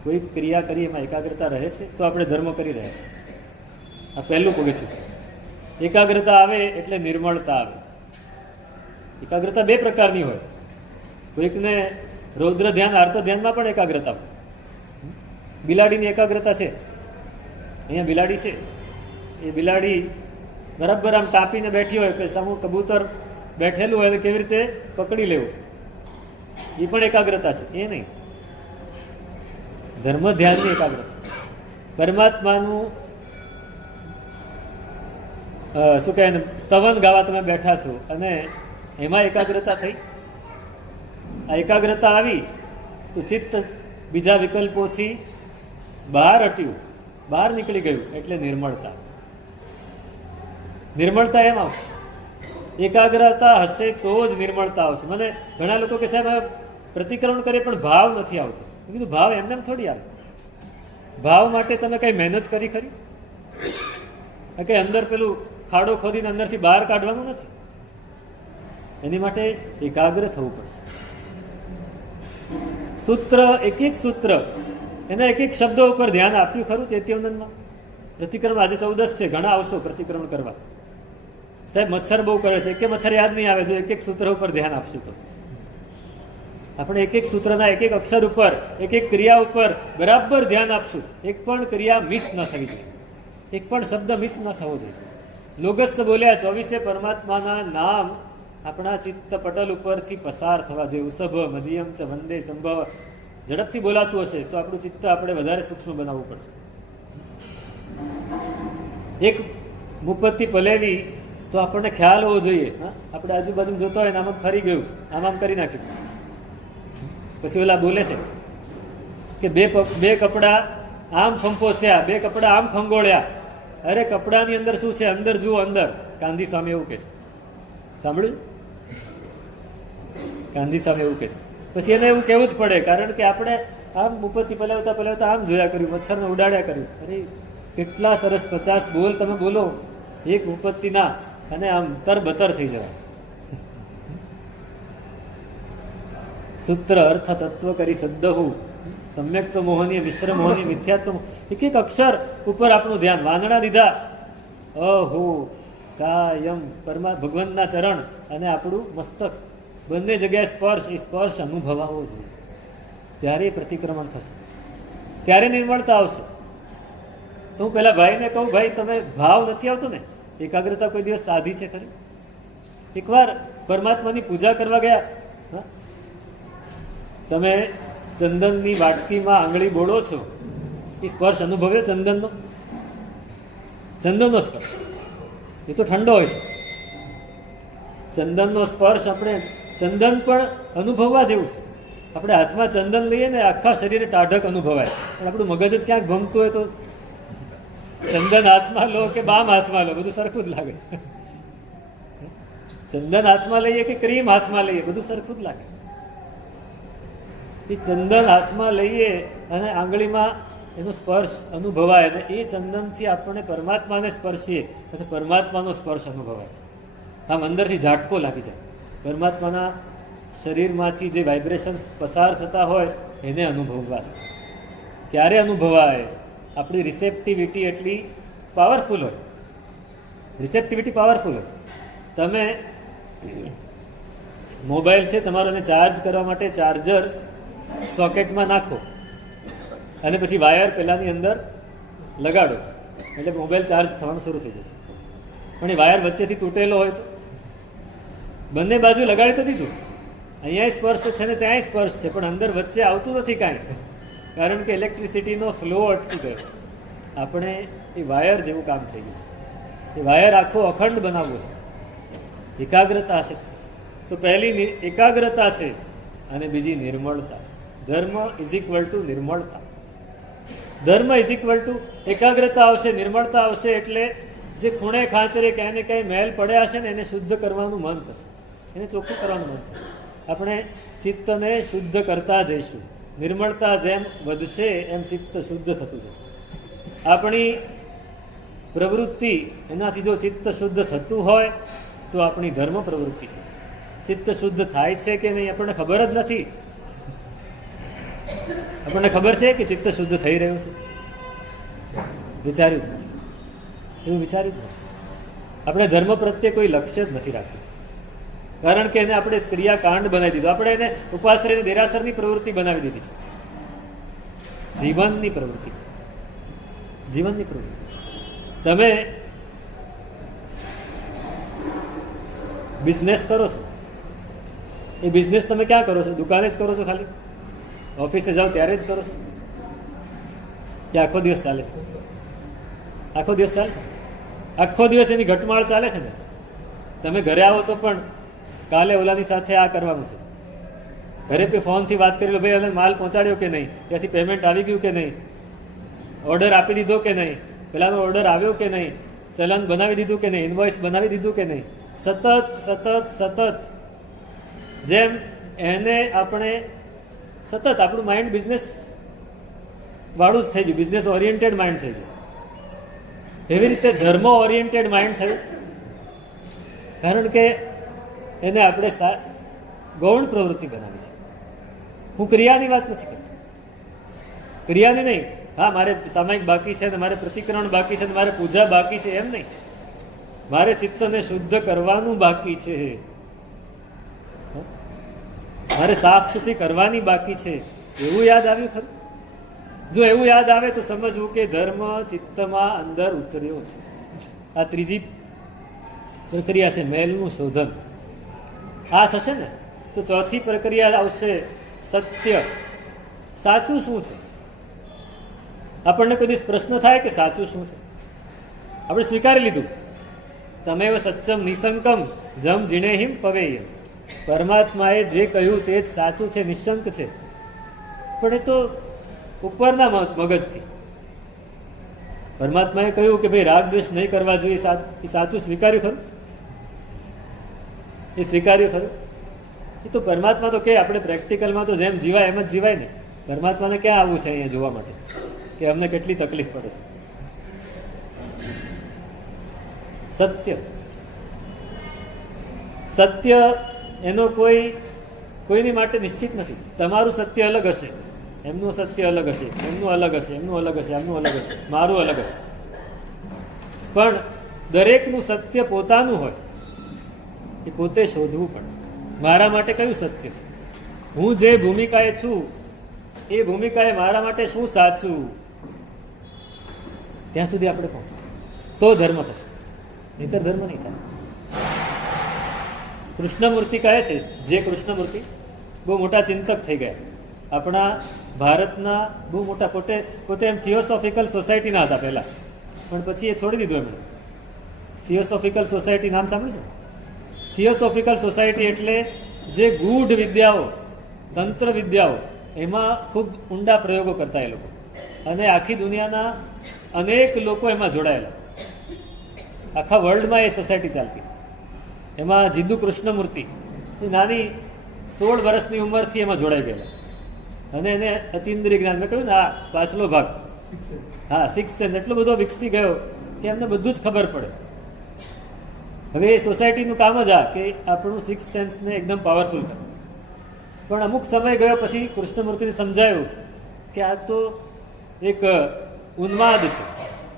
કોઈ ક્રિયા કરી એમાં એકાગ્રતા રહે છે તો આપણે ધર્મ કરી રહ્યા છીએ. આ પહેલું પગથિયું છે. એકાગ્રતા આવે એટલે નિર્મળતા આવે. એકાગ્રતા 2 પ્રકારની હોય. કોઈકને રૌદ્ર ધ્યાન, આર્ત ધ્યાનમાં પણ એકાગ્રતા હોય. બિલાડીની એકાગ્રતા છે. અહીંયા બિલાડી છે, એ બિલાડી બરાબર આમ ટાંપીને બેઠી હોય કે સામું કબૂતર બેઠેલું હોય કેવી રીતે પકડી લેવું, એ પણ એકાગ્રતા છે. એ નહીં, ધર્મ ધ્યાનની એકાગ્રતા. પરમાત્માનું શું કહે, સ્તવન ગાવા તમે બેઠા છો અને એમાં એકાગ્રતા થઈ. આ એકાગ્રતા આવી તો ચિત્ત બીજા વિકલ્પોથી બહાર હટ્યું, બહાર નીકળી ગયું, એટલે નિર્મળતા. નિર્મળતા એમ આવશે. એકાગ્રતા હશે તો જ નિર્મળતા આવશે. મને ઘણા લોકો કે સાહેબ પ્રતિક્રમણ કરે પણ ભાવ નથી આવતો. મેં કીધું ભાવ એમને થોડી આવે. ભાવ માટે તમે કઈ મહેનત કરી ખરી? કઈ અંદર પેલું ખાડો ખોદીને અંદરથી બહાર કાઢવાનું નથી. એની માટે એકાગ્ર થવું પડશે. સૂત્ર, એક એક સૂત્ર, એના એક એક શબ્દો ઉપર ધ્યાન આપ્યું ખરું ચૈત્યવંદનમાં? પ્રતિક્રમણ આજે 14 છે, ઘણા આવશો પ્રતિક્રમણ કરવા. સાહેબ મચ્છર બહુ કરે છે, એક મચ્છર યાદ નહીં આવે જો એક એક સૂત્ર ઉપર ધ્યાન આપશું તો. આપણે એક એક સૂત્રના એક એક અક્ષર ઉપર, એક એક ક્રિયા ઉપર બરાબર ધ્યાન આપશું. એક પણ ક્રિયા મિસ ન થવી જોઈએ, એક પણ શબ્દ મિસ ન થવો જોઈએ. લોગસ બોલ્યા 24 પરમાત્માના નામ આપણા ચિત્ત પટલ ઉપરથી પસાર થવા જોઈએ. ઉસભ મજીયમ ચ વંદે સંભવ ઝડપથી બોલાતું હશે તો આપણું ચિત્ત આપણે વધારે સૂક્ષ્મ બનાવવું પડશે. એક મુપત્તિ પલેવી તો આપણને ખ્યાલ હોવો જોઈએ. આપણે આજુબાજુ જોતા હોય ને આમ ફરી ગયું, આમ કરી નાખ્યું. પછી ઓલા બોલે છે કે બે કપડા આમ ફંપોસ્યા, 2 કપડા આમ ફંગોળ્યા. અરે કપડાની અંદર શું છે? અંદર જુઓ, અંદર. ગાંધી સ્વામી એવું કે છે, સાંભળ્યું? ગાંધી સ્વામી એવું કે છે. પછી એને એવું કેવું જ પડે, કારણ કે આપણે આમ મુપત્તિ પલાવતા પલાવતા આમ જોયા કર્યું, મચ્છરને ઉડાડ્યા કર્યું. અરે કેટલા સરસ 50 બોલ તમે બોલો એક મુપત્તિના અને આમ તરબતર થઈ જવાય. સૂત્ર અર્થ તત્વ કરી સદ્દહુ સમ્યક તો મોહનીય મિશ્ર મોહનીય મિથ્યાત્વ. એક એક અક્ષર ઉપર આપણું ધ્યાન. વાંદણા દીધા, અહો કાયમ ભગવાનના ચરણ અને આપણું મસ્તક, બંને જગ્યાએ સ્પર્શ. એ સ્પર્શ અનુભવાવો જોઈએ, ત્યારે પ્રતિક્રમણ થશે, ત્યારે નિર્મળતા આવશે. તો હું પેલા ભાઈને કહું, ભાઈ તમે ભાવ નથી આવતો ને, એકાગ્રતા કોઈ દિવસ સાધી છે ખરી? એકવાર પરમાત્માની પૂજા કરવા ગયા, તમે ચંદનની વાટકીમાં આંગળી બોળો છો, એ સ્પર્શ અનુભવ્યો ચંદનનો? ચંદનનો સ્પર્શ એ તો ઠંડો હોય છે. ચંદનનો સ્પર્શ આપણે, ચંદન પણ અનુભવવા જેવું છે. આપણે હાથમાં ચંદન લઈએ ને આખા શરીરે ટાઢક અનુભવાય, પણ આપણું મગજ જ ક્યાંક ભમતું હોય તો ચંદન હાથમાં લો કે બામ હાથમાં લો, બધું સરખું જ લાગે. ચંદન હાથમાં લઈએ કે ક્રીમ હાથમાં લઈએ, બધું સરખું જ લાગે. એ ચંદન હાથમાં લઈએ અને આંગળીમાં એનો સ્પર્શ અનુભવાય, અને એ ચંદનથી આપણે પરમાત્માને સ્પર્શીએ અને પરમાત્માનો સ્પર્શ અનુભવાય. આમ અંદરથી ઝાટકો લાગી જાય. પરમાત્માના શરીરમાંથી જે વાઇબ્રેશન્સ પસાર થતા હોય એને અનુભવવા છે. ક્યારે અનુભવાય? આપણી રિસેપ્ટિવિટી એટલી પાવરફુલ હોય. રિસેપ્ટિવિટી પાવરફુલ હોય. તમે મોબાઈલ છે તમારો, એને ચાર્જ કરવા માટે ચાર્જર સોકેટમાં નાખો અને પછી વાયર પેલાની અંદર લગાડો એટલે મોબાઈલ ચાર્જ થવાનું શરૂ થઈ જશે. પણ એ વાયર વચ્ચેથી તૂટેલો હોય તો બંને બાજુ લગાડી તો દીધું, અહીંયા સ્પર્શ છે ને ત્યાંય સ્પર્શ છે, પણ અંદર વચ્ચે આવતું નથી કાંઈ, કારણ કે ઇલેક્ટ્રિસિટીનો ફ્લો અટકી ગયો. આપણે એ વાયર જેવું કામ થઈ ગયું છે. એ વાયર આખો અખંડ બનાવવો છે, એકાગ્રતા છે. તો પહેલી એકાગ્રતા છે અને બીજી નિર્મળતા છે. ધર્મ ઇઝ ઇક્વલ ટુ નિર્મળતા. ધર્મ ઇઝ ઇક્વલ ટુ એકાગ્રતા આવશે, નિર્મળતા આવશે, એટલે જે ખૂણે ખાંચરે ક્યાંય ને ક્યાંય મેલ પડ્યા છે ને એને શુદ્ધ કરવાનું મન થશે, એને ચોખ્ખું કરવાનું મન થશે. આપણે ચિત્તને શુદ્ધ કરતા જઈશું. નિર્મળતા જેમ વધશે એમ ચિત્ત શુદ્ધ થતું જશે. આપણી પ્રવૃત્તિ એનાથી જો ચિત્ત શુદ્ધ થતું હોય તો આપણી ધર્મ પ્રવૃત્તિ છે. ચિત્ત શુદ્ધ થાય છે કે નહીં આપણને ખબર જ નથી. આપણને ખબર છે કે ચિત્ત શુદ્ધ થઈ રહ્યું છે? વિચાર્યું જ નથી, એવું વિચાર્યું જ નથી. આપણે ધર્મ પ્રત્યે કોઈ લક્ષ્ય જ નથી રાખ્યું, કારણ કે એને આપણે ક્રિયાકાંડ બનાવી દીધું. આપણે એને ઉપાશ્રય દેરાસરની પ્રવૃત્તિ બનાવી દીધી છે. જીવનની પ્રવૃત્તિ, જીવનની પ્રવૃત્તિ. તમે બિઝનેસ કરો છો, એ બિઝનેસ તમે ક્યાં કરો છો? દુકાને જ કરો છો? ખાલી ઓફિસે જાઓ ત્યારે જ કરો છો કે આખો દિવસ ચાલે છે? આખો દિવસ ચાલે છે? આખો દિવસ એની ઘટમાળ ચાલે છે ને. તમે ઘરે આવો તો પણ કાલે ઓલાની સાથે આ કરવાનું છે. ઘરે કોઈ ફોનથી વાત કરી લો, ભાઈ હવે માલ પહોંચાડ્યો કે નહીં, ત્યાંથી પેમેન્ટ આવી ગયું કે નહીં, ઓર્ડર આપી દીધો કે નહીં, પેલાનો ઓર્ડર આવ્યો કે નહીં, ચલન બનાવી દીધું કે નહીં, ઇન્વોઇસ બનાવી દીધું કે નહીં. સતત સતત સતત જેમ એને આપણે સતત આપણું માઇન્ડ બિઝનેસ વાળું જ થઈ ગયું, બિઝનેસ ઓરિએન્ટેડ માઇન્ડ થઈ ગયું. એવી રીતે ધર્મ ઓરિએન્ટેડ માઇન્ડ થયું, કારણ કે એને આપણે ગૌણ પ્રવૃત્તિ બનાવી છે. હું ક્રિયાની વાત નથી કરતો, ક્રિયાની નહીં. હા, મારે સામાયિક બાકી છે ને મારે પ્રતિક્રમણ બાકી છે ને મારે પૂજા બાકી છે, એમ નહીં. મારે ચિત્તને શુદ્ધ કરવાનું બાકી છે, મારે સાફ સુથરી કરવાની બાકી છે. એવું યાદ આવ્યું ખરું? જો એવું યાદ આવે તો સમજવું કે ધર્મ ચિત્તમાં અંદર ઉતર્યો છે. આ ત્રીજી પ્રક્રિયા છે, મેલનું શોધન. આ થશે ને તો ચોથી પ્રક્રિયા આવશે, સત્ય. સાચું શું છે? આપણને કોઈ દિવસ પ્રશ્ન થાય કે સાચું શું છે? આપણે સ્વીકારી લીધું, તમેવ સત્યમ નિશંકમ જમ જીણેહિમ પવેયમ. પરમાત્માએ જે કહ્યું તે જ સાચું છે, નિશંક છે. પણ એ તો ઉપરના મગજથી. પરમાત્માએ કહ્યું કે ભાઈ રાગ દ્વેષ નહીં કરવા જોઈએ, એ સાચું સ્વીકાર્યું ખરું? એ સ્વીકાર્યું ખરું? એ તો પરમાત્મા તો કે આપણે પ્રેક્ટિકલમાં તો જેમ જીવાય એમ જ જીવાય ને. પરમાત્માને ક્યાં આવવું છે અહીંયા જોવા માટે કે અમને કેટલી તકલીફ પડે છે? સત્ય, સત્ય એનો કોઈની માટે નિશ્ચિત નથી. તમારું સત્ય અલગ હશે, એમનું સત્ય અલગ હશે, એમનું અલગ હશે, એમનું અલગ હશે, એમનું અલગ હશે, મારું અલગ હશે. પણ દરેકનું સત્ય પોતાનું હોય, એ પોતે શોધવું પડે. મારા માટે કયું સત્ય છે? હું જે ભૂમિકાએ છું એ ભૂમિકાએ મારા માટે શું સાચું? ત્યાં સુધી આપણે પહોંચવું તો ધર્મ થશે, નહીતર ધર્મ નહીં થાય. કૃષ્ણમૂર્તિ કહે છે, જે કૃષ્ણમૂર્તિ બહુ મોટા ચિંતક થઈ ગયા, આપણા ભારતના બહુ મોટા, પોતે એમ થિયોસોફિકલ સોસાયટીના હતા પહેલા, પણ પછી એ છોડી દીધું એમણે. થિયોસોફિકલ સોસાયટી નામ સાંભળ્યું છે? થિયોસોફિકલ સોસાયટી એટલે જે ગૂઢ વિદ્યાઓ, તંત્ર વિદ્યાઓ, એમાં ખૂબ ઊંડા પ્રયોગો કરતા એ લોકો, અને આખી દુનિયાના અનેક લોકો એમાં જોડાયેલા. આખા વર્લ્ડમાં એ સોસાયટી ચાલતી. એમાં જીદુ કૃષ્ણમૂર્તિ એ નાની 16 વર્ષની ઉંમરથી એમાં જોડાઈ ગયેલા, અને એને અતિન્દ્રિય જ્ઞાન, મેં કહ્યું ને આ પાછલો ભાગ, હા, 6th સેન્સ એટલો બધો વિકસી ગયો કે એમને બધું જ ખબર પડે. હવે એ સોસાયટીનું કામ જ આ કે આપણું 6th સેન્સને એકદમ પાવરફુલ કરે. પણ અમુક સમય ગયો પછી કૃષ્ણમૂર્તિને સમજાયું કે આ તો એક ઉન્માદ છે.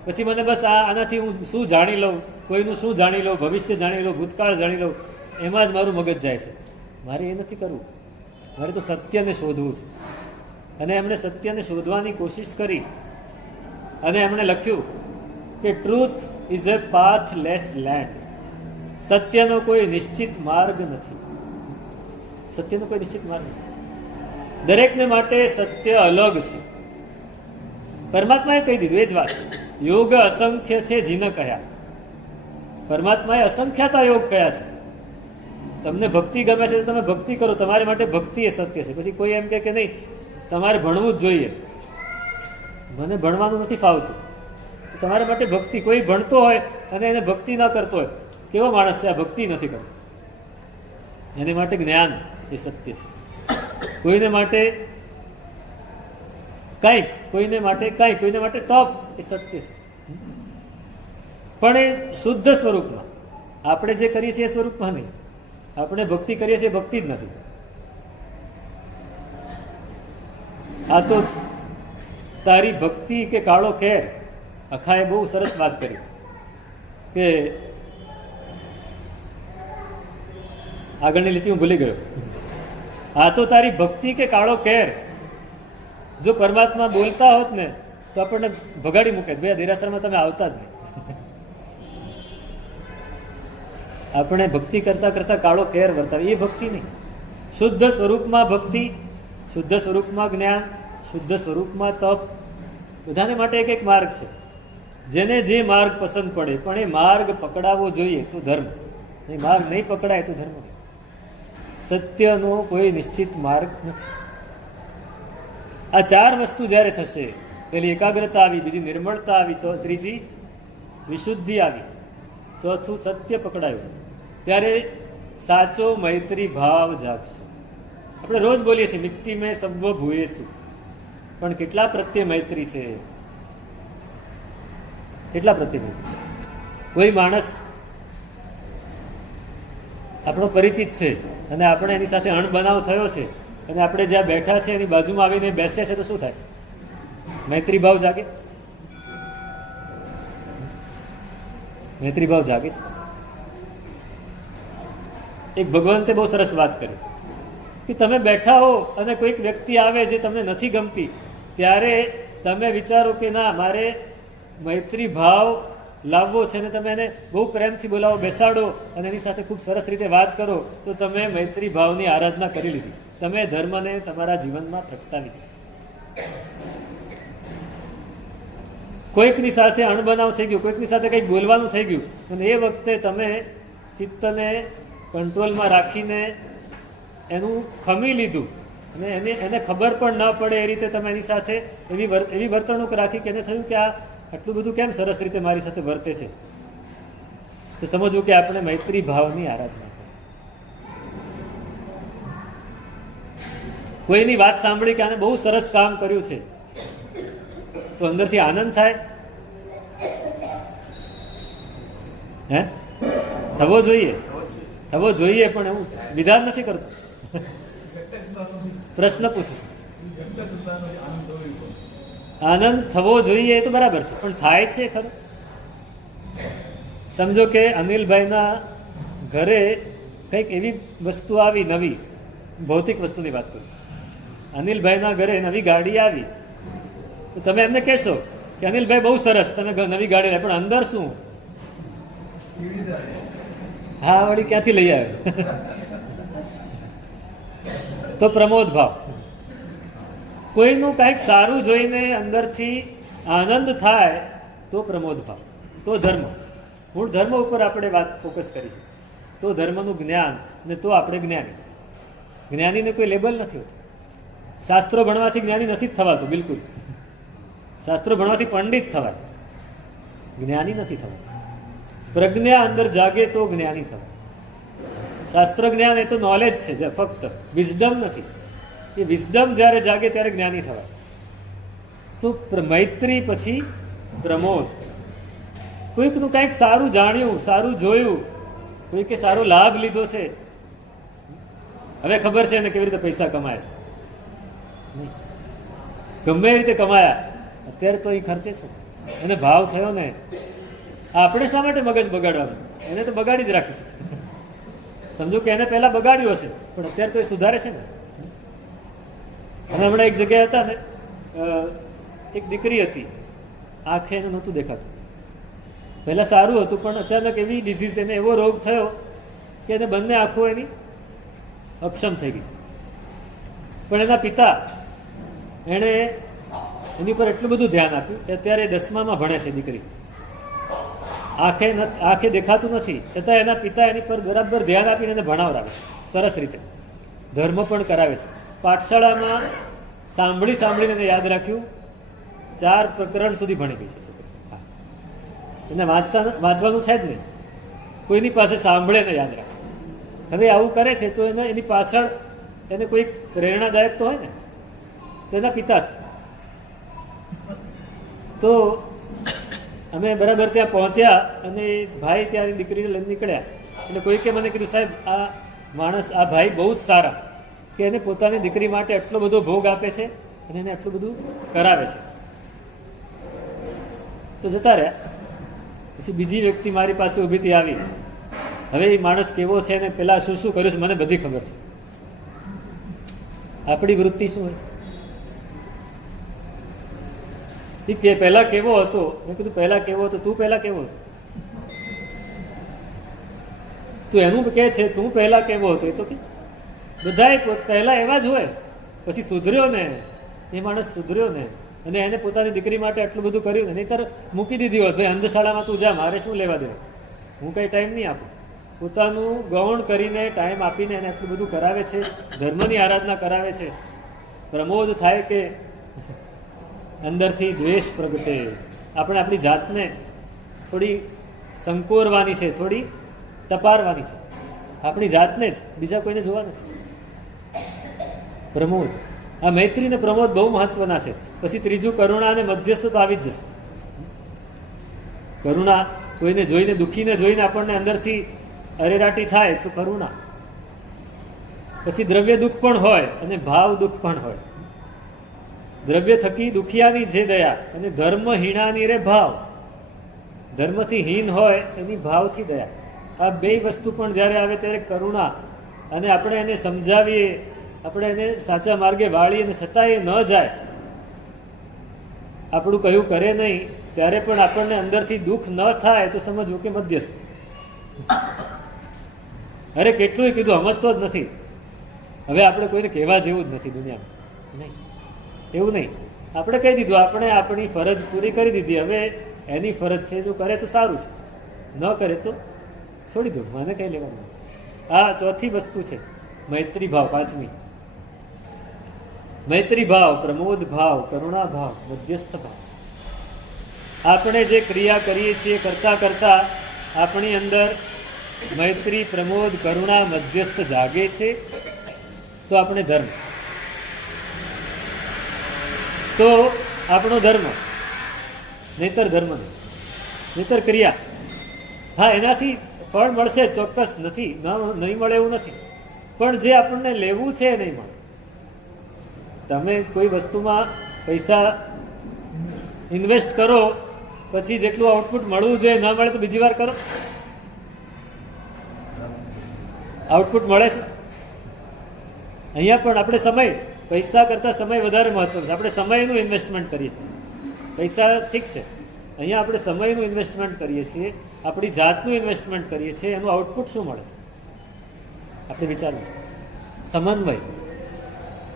પછી મને બસ આનાથી હું શું જાણી લઉં, કોઈનું શું જાણી લઉં, ભવિષ્ય જાણી લઉં, ભૂતકાળ જાણી લઉં, એમાં જ મારું મગજ જાય છે. મારે એ નથી કરવું, મારે તો સત્યને શોધવું છે. અને એમણે સત્યને શોધવાની કોશિશ કરી, અને એમણે લખ્યું કે ટ્રુથ ઇઝ અ પાથલેસ લેન્ડ. સત્યનો કોઈ નિશ્ચિત માર્ગ નથી. સત્યનો કોઈ નિશ્ચિત માર્ગ નથી. દરેકને માટે સત્ય અલગ છે. પરમાત્માએ કહી દીધું એ જ વાત. યોગ અસંખ્ય છે જીન કહ્યા. પરમાત્માએ અસંખ્યતા યોગ કયા છે. તમને ભક્તિ ગમે છે તો તમે ભક્તિ કરો, તમારી માટે ભક્તિ એ સત્ય છે. પછી કોઈ એમ કે નહીં તમારે ભણવું જ જોઈએ, મને ભણવાનું નથી ફાવતું, તમારા માટે ભક્તિ. કોઈ ભણતો હોય અને એને ભક્તિ ન કરતો હોય, કેવો માણસ છે આ ભક્તિ નથી કરતો, એની માટે જ્ઞાન એ સત્ય છે. કોઈને માટે કંઈક, કોઈને માટે કંઈક, કોઈને માટે તપ એ સત્ય છે. પણ એ શુદ્ધ સ્વરૂપમાં, આપણે જે કરીએ છીએ એ સ્વરૂપમાં નહીં. આપણે ભક્તિ કરીએ છીએ ભક્તિ જ નથી. આ તો તારી ભક્તિ કે કાળો કેર, અખાએ બહુ સરસ વાત કરી કે આગળની લીટી હું ભૂલી ગયો. આ તો તારી ભક્તિ કે કાળો કેર. જો પરમાત્મા બોલતા હોત ને તો આપણને ભગાડી મૂકે, ભાઈ દેરાસરમાં તમે આવતા જ નહીં. આપણે ભક્તિ કરતા કરતા કાળો કેર વર્તાવે, એ ભક્તિ નહીં. શુદ્ધ સ્વરૂપમાં ભક્તિ, શુદ્ધ સ્વરૂપમાં જ્ઞાન, શુદ્ધ સ્વરૂપમાં તપ. બધાને માટે એક એક માર્ગ છે. જેને જે માર્ગ પસંદ પડે, પણ એ માર્ગ પકડાવવો જોઈએ તો ધર્મ, એ માર્ગ નહીં પકડાય તો ધર્મ. સત્યનો કોઈ નિશ્ચિત માર્ગ નથી. આ ચાર વસ્તુ જ્યારે થશે, પેલી એકાગ્રતા આવી, બીજી નિર્મળતા આવી, તો ત્રીજી વિશુદ્ધિ આવી, ચોથું સત્ય પકડાયું, ત્યારે સાચો મૈત્રી ભાવ જાગશે. આપણે રોજ બોલીએ છીએ મિક્તિ મેં સર્વ ભૂયેશું, પણ કેટલા પ્રત્યે મૈત્રી છે? કેટલા પ્રત્યે મૈત્રી? કોઈ માણસ આપણો પરિચિત છે અને આપણે એની સાથે અણબનાવ થયો છે અને આપણે જ્યાં બેઠા છે એની બાજુમાં આવીને બેસે છે તો શું થાય? મૈત્રી ભાવ જાગે? મૈત્રી ભાવ જાગે છે. એક ભગવંતે બહુ સરસ વાત કરી કે તમે બેઠા હો અને કોઈક વ્યક્તિ આવે જે તમને નથી ગમતી, ત્યારે તમે વિચારો કે ના, મારે મૈત્રી ભાવ લાવવો છે અને તમે એને બહુ પ્રેમથી બોલાવો, બેસાડો અને એની સાથે ખૂબ સરસ રીતે વાત કરો, તો તમે મૈત્રી ભાવની આરાધના કરી લીધી. તમે ધર્મને તમારા જીવનમાં પ્રગટાવી દીધું. કોઈકની સાથે અણબનાવ થઈ ગયું, કોઈકની સાથે કંઈક બોલવાનું થઈ ગયું, અને એ વખતે તમે ચિત્તને કંટ્રોલમાં રાખીને એનું ખમી લીધું અને એને ખબર પણ ન પડે એ રીતે તમે એની સાથે એવી વર્તણૂક રાખી કે એને થયું કે આ આટલું બધું કેમ સરસ રીતે મારી સાથે વર્તે છે, તો સમજવું કે આપણે મૈત્રી ભાવની આરાધના. કોઈની વાત સાંભળી કે આને બહુ સરસ કામ કર્યું છે તો અંદરથી આનંદ થાય? હે? થવો જોઈએ, થવો જોઈએ, પણ એવું વિધાન નથી કરતો. પ્રશ્ન પૂછું છું. આનંદ થવો જોઈએ એ તો બરાબર છે, પણ થાય છે ખરું? સમજો કે અનિલભાઈના ઘરે કંઈક એવી વસ્તુ આવી, નવી ભૌતિક વસ્તુની વાત કરું. અનિલભાઈના ઘરે નવી ગાડી આવી તો તમે એમને કહેશો કે અનિલભાઈ બહુ સરસ, તમે નવી ગાડી લાવી, પણ અંદર શું? હા, વળી ક્યાંથી લઈ આવે? તો પ્રમોદ ભાવ. કોઈનું કંઈક સારું જોઈને અંદરથી આનંદ થાય તો પ્રમોદ ભાવ, તો ધર્મ. મૂળ ધર્મ ઉપર આપણે વાત ફોકસ કરી છે. તો ધર્મનું જ્ઞાન ને તો આપણે જ્ઞાની. જ્ઞાનીને કોઈ લેબલ નથી હોતું. શાસ્ત્રો ભણવાથી જ્ઞાની નથી જ થવાતું, બિલકુલ. શાસ્ત્રો ભણવાથી પંડિત થવાય, જ્ઞાની નથી થવાતું. પ્રજ્ઞા અંદર જાગે તો જ્ઞાની થવાય. શાસ્ત્ર જ્ઞાન એ તો નોલેજ છે ફક્ત, વિઝડમ નથી. એ વિઝડમ જ્યારે જાગે ત્યારે જ્ઞાની થવાય. તો મૈત્રી પછી પ્રમોદ. કોઈકનું કંઈક સારું જાણ્યું, સારું જોયું, કોઈકે સારો લાભ લીધો છે, હવે ખબર છે એને કેવી રીતે પૈસા કમાય છે, ગમે એ રીતે કમાયા, અત્યારે તો એ ખર્ચે છે અને ભાવ થયો ને, આપણે શા માટે મગજ બગાડવાનું? એને તો બગાડી જ રાખ્યું છે. સમજો કે એને પહેલા બગાડ્યું હશે, પણ અત્યારે તો એ સુધારે છે ને. અને હમણાં એક જગ્યાએ હતા ને, એક દીકરી હતી, આંખે એને નહોતું દેખાતું. પહેલાં સારું હતું, પણ અચાનક એવી ડિઝીઝ, એને એવો રોગ થયો કે એને બંને આંખો એની અક્ષમ થઈ ગઈ. પણ એના પિતા એણે એની પર એટલું બધું ધ્યાન આપ્યું કે અત્યારે 10મામાં ભણે છે દીકરી. આંખે દેખાતું નથી, છતાં એના પિતા એની પર બરાબર ધ્યાન આપીને એને ભણાવડાવે સરસ રીતે, ધર્મ પણ કરાવે છે. પાઠશાળામાં સાંભળીને એને યાદ રાખ્યું, 4 પ્રકરણ સુધી ભણી ગઈ છે છોકરી. એને વાંચવાનું છે જ નહીં, કોઈની પાસે સાંભળે ને યાદ રાખે. હવે આવું કરે છે તો એની પાછળ એને કોઈ પ્રેરણાદાયક તો હોય ને, તો એના પિતા છે. તો અમે બરાબર ત્યાં પહોંચ્યા અને ભાઈ ત્યાં દીકરીને લઈને નીકળ્યા. એટલે કોઈકે મને કીધું, સાહેબ આ માણસ, આ ભાઈ બહુ જ સારા, કે એને પોતાની દીકરી માટે આટલો બધો ભોગ આપે છે અને એને આટલું બધું કરાવે છે. તો જતા રહ્યા. પછી બીજી વ્યક્તિ મારી પાસે ઊભીથી આવી. હવે એ માણસ કેવો છે ને પેલા શું શું કર્યું છે મને બધી ખબર છે. આપણી વૃત્તિ શું હોય? એ કે પહેલા કેવો હતો. મેં કીધું પહેલા કેવો હતો? તું પહેલા કેવો હતો? તું એનું કે છે તું પહેલા કેવો હતો? એ તો કે બધા પહેલા એવા જ હોય, પછી સુધર્યો ને, એ માણસ સુધર્યો ને, અને એને પોતાની દીકરી માટે આટલું બધું કર્યું ને. નહીંતર મૂકી દીધી હોત, ભાઈ અંધશાળામાં તું જા, મારે શું લેવા દેવા, હું કઈ ટાઈમ નહીં આપું. પોતાનું ગૌણ કરીને, ટાઈમ આપીને એને આટલું બધું કરાવે છે, ધર્મની આરાધના કરાવે છે. પ્રમોદ થાય કે અંદરથી દ્વેષ પ્રગટે. આપણે આપણી જાતને થોડી સંકોરવાની છે, થોડી ટપારવાની છે, આપણી જાતને જ, બીજા કોઈને જોવા નથી. પ્રમોદ, આ મૈત્રી ને પ્રમોદ બહુ મહત્વના છે. પછી ત્રીજું કરુણા અને મધ્યસ્થ આવી જ જશે. કરુણા, કોઈને જોઈને, દુઃખીને જોઈને આપણને અંદરથી અરેરાટી થાય તો કરુણા. પછી દ્રવ્ય દુઃખ પણ હોય અને ભાવ દુઃખ પણ હોય. દ્રવ્ય થકી દુખિયાની જે દયા અને ધર્મ હીણાની રે ભાવ. ધર્મથી હીન હોય એની ભાવથી દયા. આ બે વસ્તુ પણ જ્યારે આવે ત્યારે કરુણા. અને આપણે એને સમજાવીએ, આપણે એને સાચા માર્ગે વાળીએ અને છતાં એ ન જાય, આપણું કહ્યું કરે નહીં, ત્યારે પણ આપણને અંદરથી દુઃખ ન થાય તો સમજવું કે મધ્યસ્થ. અરે કેટલું કીધું, સમજતો જ નથી. હવે આપણે કોઈને કહેવા જેવું જ નથી દુનિયામાં. નહીં, એવું નહીં. આપણે કહી દીધું, આપણે આપણી ફરજ પૂરી કરી દીધી. હવે એની ફરજ છે, જો કરે તો સારું છે, ન કરે તો છોડી દો, મને કંઈ લેવાનું. આ ચોથી વસ્તુ છે મૈત્રી ભાવ. પાંચમી મૈત્રી ભાવ, પ્રમોદ ભાવ, કરુણા ભાવ, મધ્યસ્થ ભાવ. આપણે જે ક્રિયા કરીએ છીએ કરતા કરતા આપણી અંદર મૈત્રી, પ્રમોદ, કરુણા, મધ્યસ્થ જાગે છે તો આપણે ધર્મ, તો આપણો ધર્મ, નહીતર ધર્મ નહીં, નહીતર ક્રિયા. હા, એનાથી ફળ મળશે ચોક્કસ, નથી નહીં મળે એવું નથી, પણ જે આપણને લેવું છે એ નહીં મળે. તમે કોઈ વસ્તુમાં પૈસા ઇન્વેસ્ટ કરો, પછી જેટલું આઉટપુટ મળવું જોઈએ ના મળે તો બીજી વાર કરો. આઉટપુટ મળે છે. અહીંયા પણ આપણે સમય, પૈસા કરતાં સમય વધારે મહત્વનો છે. આપણે સમયનું ઇન્વેસ્ટમેન્ટ કરીએ છીએ. પૈસા ઠીક છે, અહીંયા આપણે સમયનું ઇન્વેસ્ટમેન્ટ કરીએ છીએ, આપણી જાતનું ઇન્વેસ્ટમેન્ટ કરીએ છીએ. એનું આઉટપુટ શું મળે છે આપણે વિચારવું છે. સમન્વય,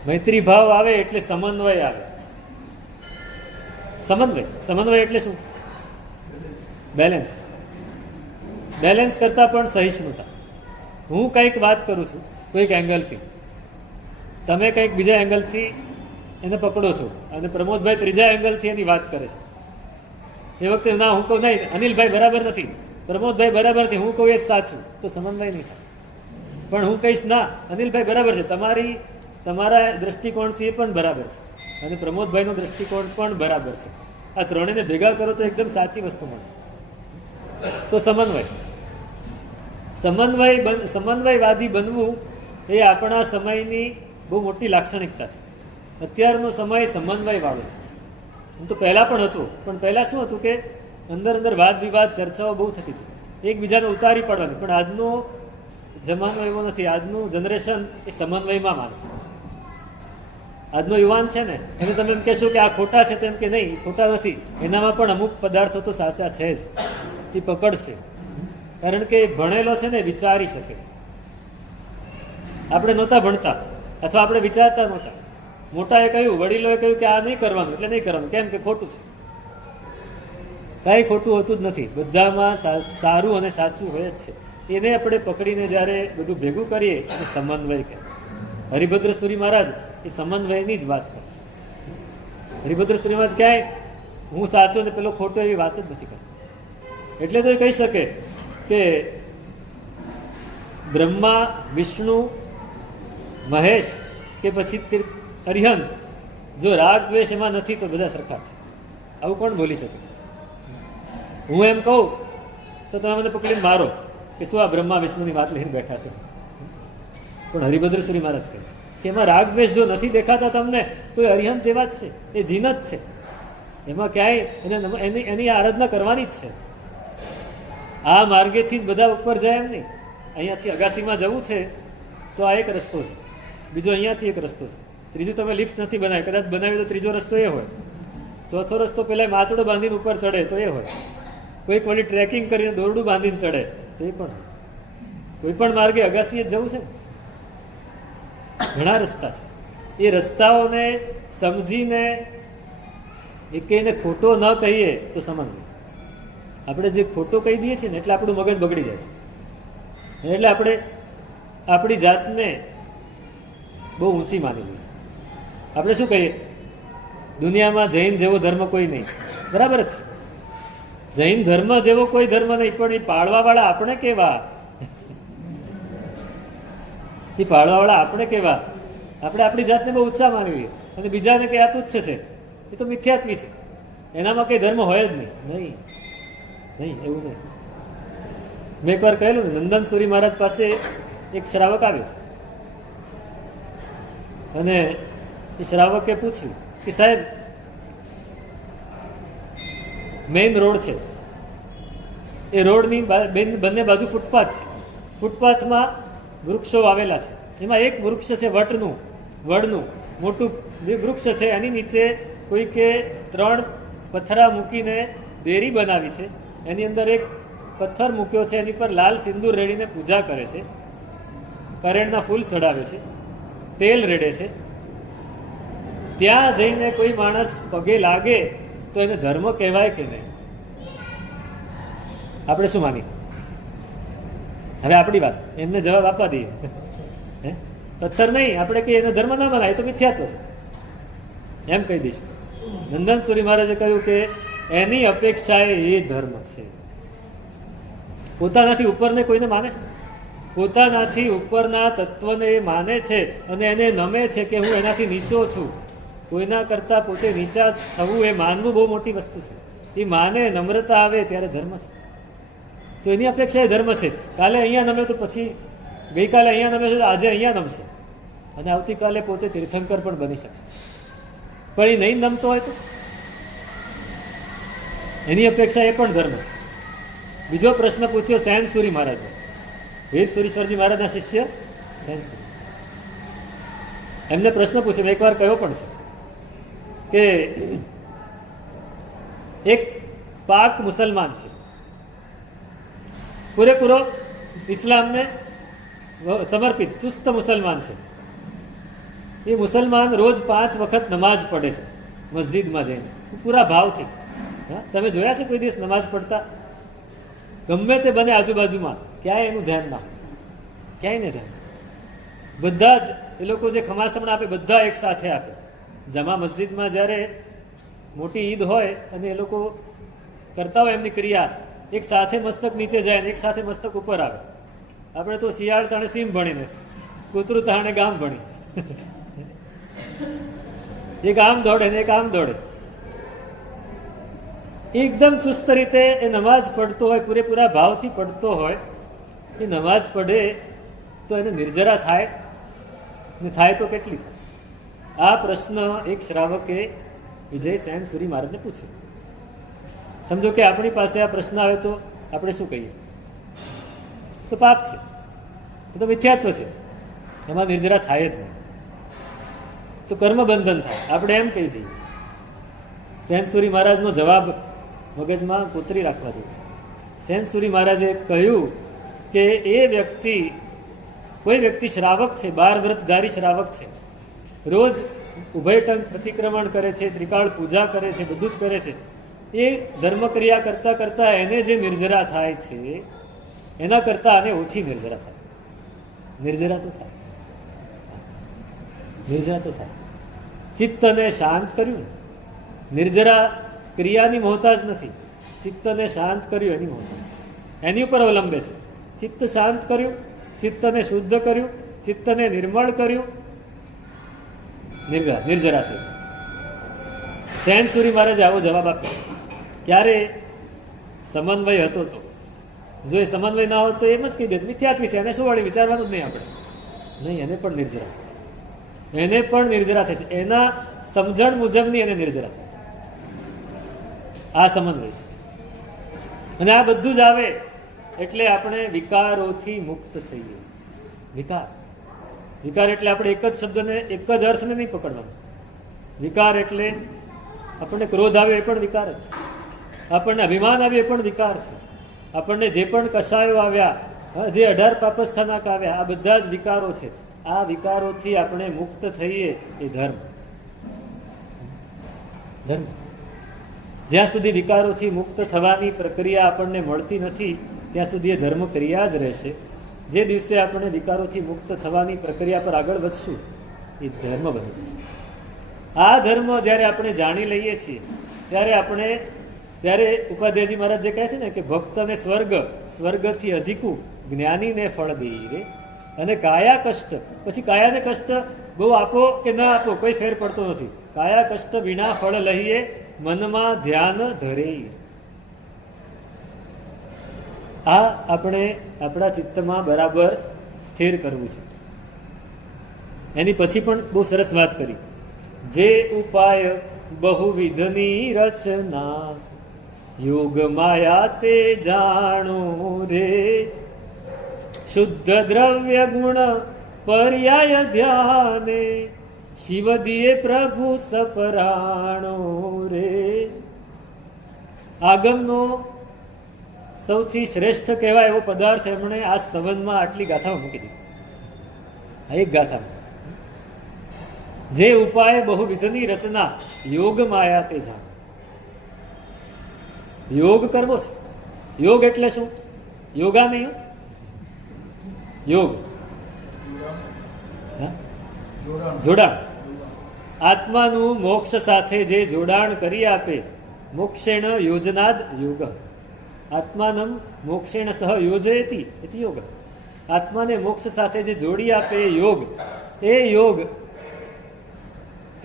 મૈત્રી ભાવ આવે એટલે સમન્વય આવે. સમન્વય એટલે શું? બેલેન્સ. બેલેન્સ કરતાં પણ સહિષ્ણુતા. હું કંઈક વાત કરું છું કોઈક એંગલથી, તમે કંઈક બીજા એંગલથી એને પકડો છો, અને પ્રમોદભાઈ ત્રીજા એંગલથી એની વાત કરે છે. એ વખતે ના, હું કહું નહીં અનિલભાઈ બરાબર નથી, પ્રમોદભાઈ બરાબર નથી, હું કહું એ જ સાચું, તો સમન્વય નહીં થાય. પણ હું કહીશ ના અનિલભાઈ બરાબર છે, તમારા દ્રષ્ટિકોણથી એ પણ બરાબર છે, અને પ્રમોદભાઈનો દ્રષ્ટિકોણ પણ બરાબર છે. આ ત્રણેયને ભેગા કરો તો એકદમ સાચી વસ્તુ મળશે. તો સમન્વયવાદી બનવું એ આપણા સમયની બહુ મોટી લાક્ષણિકતા છે. અત્યારનો સમય સમન્વય વાળો છે. તો પહેલાં પણ હતું, પણ પહેલાં શું હતું કે અંદર વાદ વિવાદ, ચર્ચાઓ બહુ થતી હતી, એકબીજાને ઉતારી પાડવાની. પણ આજનો જમાનો એવો નથી. આજનું જનરેશન એ સમન્વયમાં માને છે. આજનો યુવાન છે ને એને તમે એમ કહેશો કે આ ખોટા છે તો એમ કે નહીં, ખોટા નથી, એનામાં પણ અમુક પદાર્થો તો સાચા છે જ, એ પકડશે. કારણ કે એ ભણેલો છે ને, વિચારી શકે છે. આપણે નહોતા ભણતા અથવા આપણે વિચારતા નહોતા. મોટાએ કહ્યું, વડીલોએ કહ્યું કે આ નહીં કરવાનું એટલે નહીં કરવાનું. કેમ કે ખોટું છે. કાંઈ ખોટું હોતું જ નથી, બધામાં સારું અને સાચું હોય જ છે. એને આપણે પકડીને જ્યારે બધું ભેગું કરીએ અને સમન્વય કહે. હરિભદ્ર સુરી મહારાજ એ સમન્વયની જ વાત કરે છે. હરિભદ્ર સુરી મહારાજ ક્યાંય હું સાચો ને પેલો ખોટો એવી વાત જ નથી કરતો. એટલે તો એ કહી શકે કે બ્રહ્મા, વિષ્ણુ, મહેશ કે પછી અરિહંત, જો રાગ દ્વેષ એમાં નથી તો બધા સરખા છે. આવું કોણ બોલી શકે? હું એમ કહું તો તમે મને પકડીને મારો કે શું આ બ્રહ્મા વિષ્ણુની વાત લઈને બેઠા છે. પણ હરિભદ્ર સુરી મહારાજ કહે છે કે એમાં રાગ દ્વેષ જો નથી દેખાતા તમને તો એ અરિહંત જેવા જ છે, એ જીન જ છે. એમાં ક્યાંય એની આરાધના કરવાની જ છે. આ માર્ગેથી જ બધા ઉપર જાય એમ નહીં. અહીંયાથી અગાસીમાં જવું છે તો આ એક રસ્તો છે, બીજો અહીંયાથી એક રસ્તો છે, ત્રીજું તમે લિફ્ટ નથી બનાવી, કદાચ બનાવી તો ત્રીજો રસ્તો એ હોય, ચોથો રસ્તો પેલા માચડો બાંધીને ઉપર ચડે તો એ હોય, કોઈક વળી ટ્રેકિંગ કરીને દોરડું બાંધીને ચડે તો એ પણ. કોઈ પણ માર્ગે અગાસીએ જ જવું છે ને, ઘણા રસ્તા છે. એ રસ્તાઓને સમજીને એને ખોટો ન કહીએ તો સમજવું. આપણે જે ખોટો કહી દઈએ છીએ ને એટલે આપણું મગજ બગડી જાય છે. એટલે આપણે આપણી જાતને બહુ ઊંચી માની લઈએ છીએ. આપણે શું કહીએ, દુનિયામાં જૈન જેવો ધર્મ કોઈ નહીં. બરાબર જ છે, જૈન ધર્મ જેવો કોઈ ધર્મ નહીં, પણ એ પાળવાવાળા આપણે કેવા, એ પાળવાવાળા આપણે કેવા. આપણે આપણી જાતને બહુ ઊંચા માનવીએ અને બીજાને કે આ તુચ્છ છે, એ તો મિથ્યાત્વી છે, એનામાં કંઈ ધર્મ હોય જ નહીં. નહીં, એવું નહીં. મેં એકવાર કહેલું ને, નંદન સુરી મહારાજ પાસે એક શ્રાવક આવ્યો અને એ શ્રાવકે પૂછ્યું કે સાહેબ, મેઇન રોડ છે, એ રોડની બંને બાજુ ફૂટપાથ છે, ફૂટપાથમાં વૃક્ષો વાવેલા છે, એમાં એક વૃક્ષ છે વડનું મોટું વૃક્ષ છે, એની નીચે કોઈકે 3 પથ્થરા મૂકીને દેરી બનાવી છે, એની અંદર એક પથ્થર મૂક્યો છે, એની પર લાલ સિંદૂર રેડીને પૂજા કરે છે, કરેણના ફૂલ ચડાવે છે, તેલ રેડે છે. ત્યાં જઈને કોઈ માણસ પગે લાગે તો એને ધર્મ કહેવાય કે નહીં? આપણે શું માની? હવે આપણી વાત એમને જવાબ આપવા દઈએ. પથ્થર નહીં, આપણે કહીએ એને ધર્મ ના મનાય તો મિથ્યાત્વ છે એમ કહી દઈશું. નંદન સુરી મહારાજે કહ્યું કે એની અપેક્ષાએ એ ધર્મ છે. પોતાનાથી ઉપરને કોઈને માને છે, પોતાનાથી ઉપરના તત્વને એ માને છે અને એને નમે છે કે હું એનાથી નીચો છું. કોઈના કરતા પોતે નીચા થવું એ માનવું બહુ મોટી વસ્તુ છે. એ માને, નમ્રતા આવે ત્યારે ધર્મ છે. તો એની અપેક્ષા એ ધર્મ છે. કાલે અહીંયા નમે તો પછી ગઈકાલે અહીંયા નમે છે તો આજે અહીંયા નમશે અને આવતીકાલે પોતે તીર્થંકર પણ બની શકશે. પણ એ નહીં નમતો હોય તો એની અપેક્ષા એ પણ ધર્મ છે. બીજો પ્રશ્ન પૂછ્યો સેન સુરી મહારાજ, વીર સુરીશ્વરજી મહારાજના શિષ્ય સેન સુરી. એમને પ્રશ્ન પૂછ્યો, મેં એકવાર કહ્યો પણ છે કે એક પાક મુસલમાન છે, પૂરેપૂરો ઇસ્લામને સમર્પિત ચુસ્ત મુસલમાન છે. એ મુસલમાન રોજ 5 વખત નમાઝ પડે છે મસ્જિદમાં જઈને, પૂરા ભાવથી. તમે જોયા છે કોઈ દિવસ નમાઝ પડતા? ગમે તે બને આજુબાજુમાં ક્યાંય એનું ધ્યાન ના, ક્યાંય ને ધ્યાન. બધા જ એ લોકો જે ખમાસમણ આપે બધા એક સાથે આપે. જમા મસ્જિદમાં જ્યારે મોટી ઈદ હોય અને એ લોકો કરતા હોય એમની ક્રિયા, એક સાથે મસ્તક નીચે જાય ને એક સાથે મસ્તક ઉપર આવે. આપણે તો શિયાળ તાણે સીમ ભણીને, કૂતરું તાણે ગામ ભણી, એક આમ દોડે ને એક આમ દોડે. એકદમ ચુસ્ત રીતે એ નમાઝ પડતો હોય, પૂરેપૂરા ભાવથી પડતો હોય. એ નમાઝ પડે તો એને નિર્જરા થાય ને થાય તો કેટલી થાય? આ પ્રશ્ન એક શ્રાવકે વિજય સેન સુરી મહારાજને પૂછ્યો. સમજો કે આપણી પાસે આ પ્રશ્ન આવે તો આપણે શું કહીએ? તો પાપ છે, એ તો મિથ્યાત્વ છે, એમાં નિર્જરા થાય જ નહીં. તો કર્મ બંધન થાય. આપણે એમ કહી દઈએ. સેન્સુરી મહારાજનો જવાબ મગજમાં કોતરી રાખવા જેવું છે. સેન્સુરી મહારાજે કહ્યું કે એ વ્યક્તિ, કોઈ વ્યક્તિ શ્રાવક છે, 12 વ્રતધારી શ્રાવક છે, રોજ ઉભયટંક પ્રતિક્રમણ કરે છે, ત્રિકાળ પૂજા કરે છે, બધું જ કરે છે, એ ધર્મક્રિયા કરતા કરતા એને જે નિર્જરા થાય છે એના કરતા આને ઓછી નિર્જરા થાય. નિર્જરા તો થાય, નિર્જરા તો થાય. ચિત્તને શાંત કર્યું. નિર્જરા ક્રિયાની મોહતાજ નથી, ચિત્તને શાંત કર્યું એની મોહતાજ છે, એની ઉપર અવલંબે છે. ચિત્ત શાંત કર્યું, ચિત્તને શુદ્ધ કર્યું, ચિત્તને નિર્મળ કર્યું, નિર્જરા થયું. સેન્સુરી મહારાજે આવો જવાબ આપ્યો. ક્યારે? સમન્વય હતો તો. જો એ સમન્વય ના હોત તો એમ જ કહી દે મિથ્યાત્વી છે, એને શું વળી વિચારવાનું જ નહીં આપણે. નહીં, એને પણ નિર્જરા થાય છે, એને પણ નિર્જરા થાય છે, એના સમજણ મુજબની એને નિર્જરા થાય છે. આ સમન્વય છે. અને આ બધું જ આવે એટલે આપણે વિકારોથી મુક્ત થઈએ. વિકાર, વિકાર એટલે આપણે એક જ શબ્દને, એક જ અર્થને નહીં પકડવાનો. વિકાર એટલે આપણને ક્રોધ આવે એ પણ વિકાર જ છે, આપણને અભિમાન આવે એ પણ વિકાર છે, આપણને જે પણ કષાયો આવ્યા, જે 18 પાપસ્થાનક આવ્યા, આ બધા જ વિકારો છે. આ વિકારોથી આપણે મુક્ત થઈએ એ ધર્મ. ધર્મ જ્યાં સુધી વિકારોથી મુક્ત થવાની પ્રક્રિયા આપણને મળતી નથી ત્યાં સુધી એ ધર્મ ક્રિયા જ રહેશે. જે દિવસે આપણે વિકારોથી મુક્ત થવાની પ્રક્રિયા પર આગળ વધશું એ ધર્મ બની જશે. આ ધર્મ જ્યારે આપણે જાણી લઈએ છીએ ત્યારે ઉપાધ્યાયજી મહારાજ જે કહે છે ને કે ભક્તને સ્વર્ગ, સ્વર્ગથી અધિકું જ્ઞાનીને ફળ દઈ રે. અને કાયા કષ્ટ, પછી કાયાને કષ્ટ બહુ આપો કે ના આપો કોઈ ફેર પડતો નથી. કાયા કષ્ટ વિના ફળ લઈએ, મનમાં ધ્યાન ધરે. આ આપણે આપણા ચિત્તમાં બરાબર સ્થિર કરવું છે. એની પછી પણ બહુ સરસ વાત કરી. જે ઉપાય બહુવિધની રચના, યોગ માયા તે જાણો રે. શુદ્ધ દ્રવ્ય ગુણ પર્યાય ધ્યાને, શિવ દિયે પ્રભુ સપરાણો રે. આગમનો સૌથી શ્રેષ્ઠ કહેવાય એવો પદાર્થ એમણે આ સ્તવનમાં આટલી ગાથામાં મૂકી દીધી. આ એક ગાથામાં જે ઉપાય બહુવિધની રચના, યોગ માયા તે જાણ. યોગ કરવો છે. યોગ એટલે શું? યોગા નહીં, યોગ જોડાણ. આત્માનું મોક્ષ સાથે જે જોડાણ કરી આપે, મોક્ષેણ યોજનાદ યોગ. આત્માનમ મોક્ષેણ સહ યોજયતિ ઇતિ યોગ. આત્માને મોક્ષ સાથે જે જોડી આપે એ યોગ. એ યોગ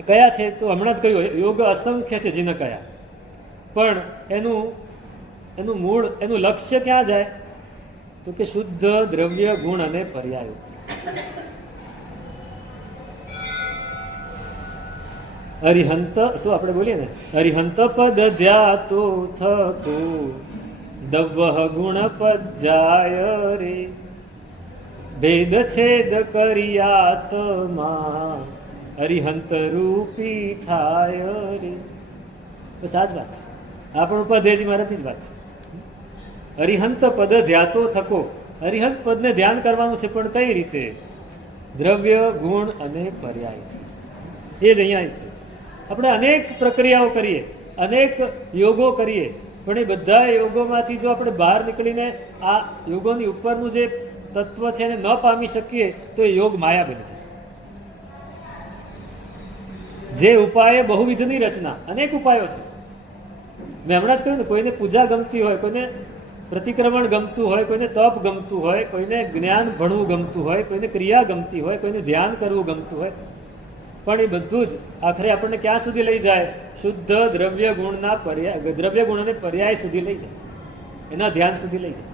કયા છે તો હમણાં જ કહ્યું, યોગ અસંખ્ય છે જીન કયા. પણ એનું મૂળ, એનું લક્ષ્ય ક્યાં જાય તો કે શુદ્ધ દ્રવ્ય ગુણ અને પર્યાયો. અરિહંત, શું આપણે બોલીએ ને, અરિહંત પદ ધ્યાતો થતો દવઃ ગુણ પજ્જાય રે. ભેદ છેદ કર્યાત્મા, અરિહંત રૂપી થાય રે. બસ આ જ વાત છે. આ પણ ઉપાધ્યાયજી મહારાજની જ વાત છે. અરિહંત પદ ધ્યાતો થકો. અરિહંત પદને ધ્યાન કરવાનું છે, પણ કઈ રીતે? દ્રવ્ય ગુણ અને પર્યાયથી. એ જ અહીંયા આપણે અનેક પ્રક્રિયાઓ કરીએ, અનેક યોગો કરીએ, પણ એ બધા યોગોમાંથી જો આપણે બહાર નીકળીને આ યોગોની ઉપરનું જે તત્વ છે એને ન પામી શકીએ તો એ યોગ માયા બની જશે. જે ઉપાય બહુવિધની રચના, અનેક ઉપાયો છે. મેં હમણાં જ કહ્યું ને, કોઈને પૂજા ગમતી હોય, કોઈને પ્રતિક્રમણ ગમતું હોય, કોઈને તપ ગમતું હોય, કોઈને જ્ઞાન ભણવું ગમતું હોય, કોઈને ક્રિયા ગમતી હોય, કોઈને ધ્યાન કરવું ગમતું હોય, પણ એ બધું જ આખરે આપણને ક્યાં સુધી લઈ જાય? શુદ્ધ દ્રવ્ય ગુણના પર્યાય, દ્રવ્ય ગુણ અને પર્યાય સુધી લઈ જાય, એના ધ્યાન સુધી લઈ જાય.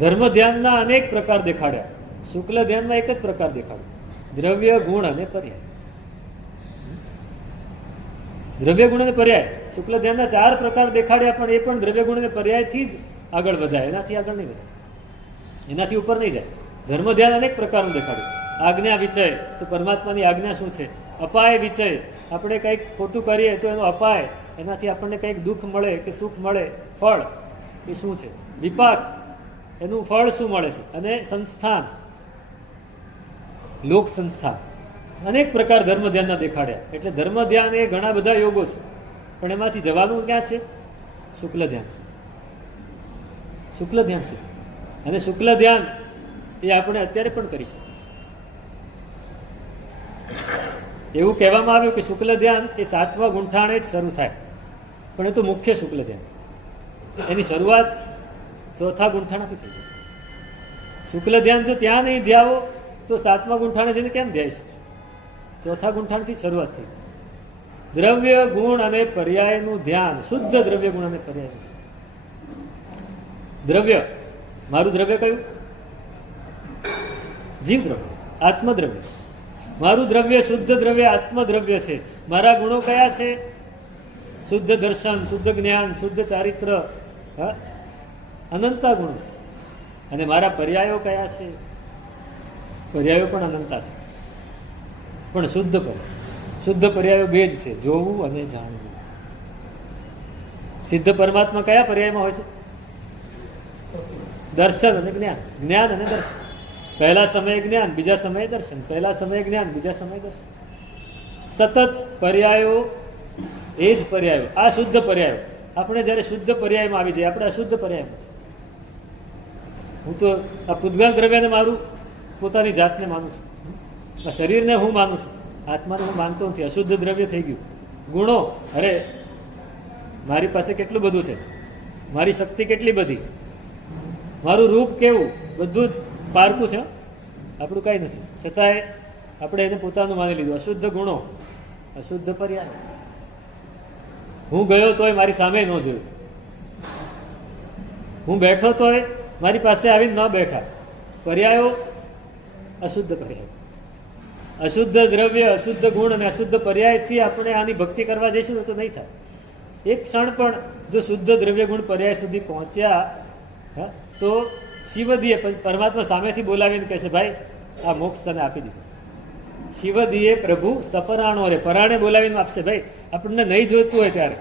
ધર્મ ધ્યાનના અનેક પ્રકાર દેખાડ્યા, શુક્લ ધ્યાનમાં એક જ પ્રકાર દેખાડ્યો, દ્રવ્ય ગુણ અને પર્યાય. દ્રવ્ય ગુણ અને પર્યાય, શુક્લ ધ્યાનના 4 પ્રકાર દેખાડ્યા, પણ એ પણ દ્રવ્ય ગુણ અને પર્યાયથી જ આગળ વધાય, એનાથી આગળ નહીં વધાય, એનાથી ઉપર નહીં જાય. ધર્મ ધ્યાન અનેક પ્રકારનું દેખાડ્યું. આજ્ઞા વિચય, તો પરમાત્માની આજ્ઞા શું છે? અપાય વિચય, આપણે કંઈક ખોટું કરીએ તો એનો અપાય, એનાથી આપણને કંઈક દુઃખ મળે કે સુખ મળે, ફળ એ શું છે? વિપાક, એનું ફળ શું મળે છે? અને સંસ્થાન, લોક સંસ્થાન, અનેક પ્રકાર ધર્મ ધ્યાનના દેખાડ્યા. એટલે ધર્મ ધ્યાન એ ઘણા બધા યોગો છે, પણ એમાંથી જવાનું ક્યાં છે? શુક્લ ધ્યાન. શુક્લ ધ્યાન છે. અને શુક્લ ધ્યાન એ આપણે અત્યારે પણ કરી શકીએ. એવું કહેવામાં આવ્યું કે શુક્લ ધ્યાન એ 7મા ગુંઠાણે જ શરૂ થાય, પણ એ તો મુખ્ય શુક્લ ધ્યાન, એની શરૂઆત 4થા ગુંઠાણાથી થઈ જાય. શુક્લ ધ્યાન જો ત્યાં નહીં ધ્યાવો તો 7મા ગુંઠાણે જઈને કેમ ધ્યાઈ શકશો? 4થા ગુંઠાણથી શરૂઆત થઈ જાય. દ્રવ્ય ગુણ અને પર્યાયનું ધ્યાન, શુદ્ધ દ્રવ્ય ગુણ અને પર્યાય. દ્રવ્ય, મારું દ્રવ્ય કયું? જીવ દ્રવ્ય, આત્મદ્રવ્ય. મારું દ્રવ્ય શુદ્ધ દ્રવ્ય, આત્મદ્રવ્ય છે. મારા ગુણો કયા છે? શુદ્ધ દર્શન, શુદ્ધ જ્ઞાન, શુદ્ધ ચારિત્ર, અનંતા ગુણો છે. અને મારા પર્યાયો કયા છે? પર્યાયો પણ અનંતા છે, પણ શુદ્ધ પર્યાય. શુદ્ધ પર્યાયો બે જ છે, જોવું અને જાણવું. સિદ્ધ પરમાત્મા કયા પર્યાયમાં હોય છે? દર્શન અને જ્ઞાન, જ્ઞાન અને દર્શન. પહેલા સમયે જ્ઞાન, બીજા સમયે દર્શન, પહેલા સમયે જ્ઞાન, બીજા સમયે દર્શન. સતત પર્યાયો, એ જ પર્યાયો, આ શુદ્ધ પર્યાયો. આપણે જયારે શુદ્ધ પર્યાયમાં આવી જાય, આપણે અશુદ્ધ પર્યાયમાં છે. હું તો આ પૂતગલ દ્રવ્યને મારું પોતાની જાતને માનું છું, આ શરીરને હું માનું છું, આત્માને હું માનતો નથી. અશુદ્ધ દ્રવ્ય થઈ ગયું. ગુણો, અરે મારી પાસે કેટલું બધું છે, મારી શક્તિ કેટલી બધી, મારું રૂપ કેવું, બધું જ પારકું છે, આપણું કાંઈ નથી. છતાંય આપણે એને પોતાનું માની લીધું. અશુદ્ધ ગુણો, અશુદ્ધ પર્યાય. હું ગયો તોય મારી સામે ન જોયું, હું બેઠો તોય મારી પાસે આવીને ન બેઠા. પર્યાયો, અશુદ્ધ પર્યાય. અશુદ્ધ દ્રવ્ય, અશુદ્ધ ગુણ અને અશુદ્ધ પર્યાયથી આપણે આની ભક્તિ કરવા જઈશું તો નહીં થાય. એક ક્ષણ પણ જો શુદ્ધ દ્રવ્ય ગુણ પર્યાય સુધી પહોંચ્યા તો શિવદીએ, પરમાત્મા સામેથી બોલાવીને કહે છે, ભાઈ આ મોક્ષ તને આપી દીધો. શિવદીએ પ્રભુ સપરાણો રે, પરાણે બોલાવીને આપશે. ભાઈ આપણને નહીં જોઈતું હોય ત્યારે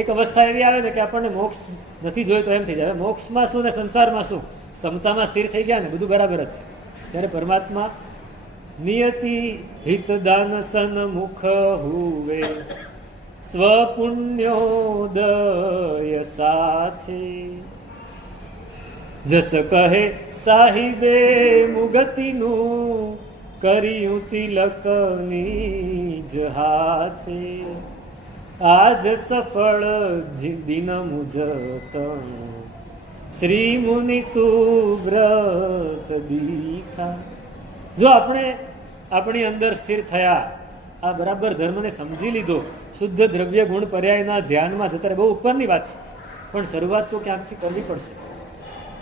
એક અવસ્થા એવી આવે ને કે આપણને મોક્ષ નથી જોઈતો એમ થઈ જાય. મોક્ષમાં શું ને સંસારમાં શું, સમતામાં સ્થિર થઈ ગયા ને બધું બરાબર જ છે. ત્યારે પરમાત્મા નિયતિ હિત દાન સન મુખ હુવે સ્વપુણ્યોદય સાથે જસ કહે સાહિબે મુગતિનું કર્યું તિલક નિજ હાથે આજ સફળ દિન મુજતણ શ્રી મુનિ સુબ્રત દીખા. જો આપણે આપણી અંદર સ્થિર થયા, આ બરાબર ધર્મને સમજી લીધો, શુદ્ધ દ્રવ્ય ગુણ પર્યાયના ધ્યાનમાં જતા, બહુ ઉપરની વાત છે, પણ શરૂઆત તો ક્યાંકથી કરવી પડશે.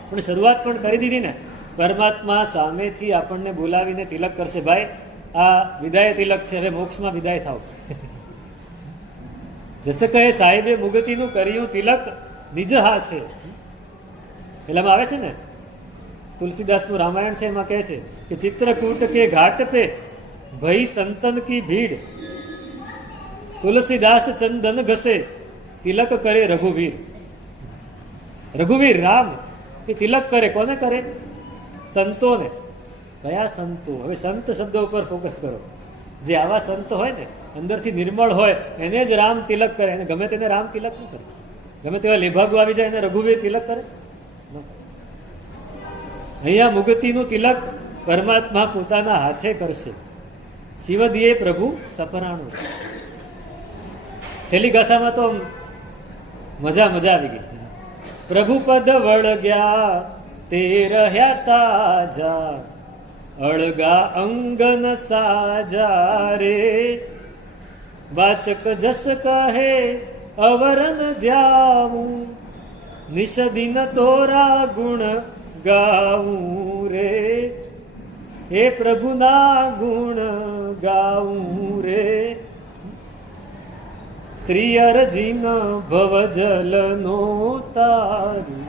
પણ શરૂઆત પણ કરી દીધી ને. પરમાત્મા સામેથી આપણને બોલાવીને તિલક કરશે, ભાઈ આ વિદાય તિલક છે, હવે મોક્ષમાં વિદાય થાવ. જસે કહે સાહેબે મુગતિનું કર્યું તિલક નિજ હાથે. પેલામાં આવે છે ને, તુલસીદાસનું રામાયણ છે, એમાં કહે છે કે ચિત્રકૂટ કે ઘાટ પે ભઈ સંતન કી ભીડ તુલસીદાસ ચંદન ઘસે તિલક કરે રઘુવીર. રઘુવીર રામ એ તિલક કરે, કોને કરે? સંતોને. કયા સંતો? હવે સંત શબ્દ ઉપર ફોકસ કરો. જે આવા સંત હોય ને, અંદરથી નિર્મળ હોય, એને જ રામ તિલક કરે. અને ગમે તેને રામ તિલક ન કરે. ગમે તેવા લેભાગુ આવી જાય એને રઘુવીર તિલક કરે. અહીંયા મુગતિનું તિલક પરમાત્મા પોતાના હાથે કરશે. શિવદીએ પ્રભુ સપરાણું. છેલ્લી ગાથામાં તો મજા આવી ગઈ. પ્રભુ પદ વળગ્યા તે રહ્યા તાજા અળગા અંગન સાજા રે વાચક જસ કહે અવરન ધ્યાવું નિષદિન તોરા ગુણ ગાવું રે. હે પ્રભુના ગુણ ગાવું રે. શ્રી અરજીન ભવજલ નો તારું.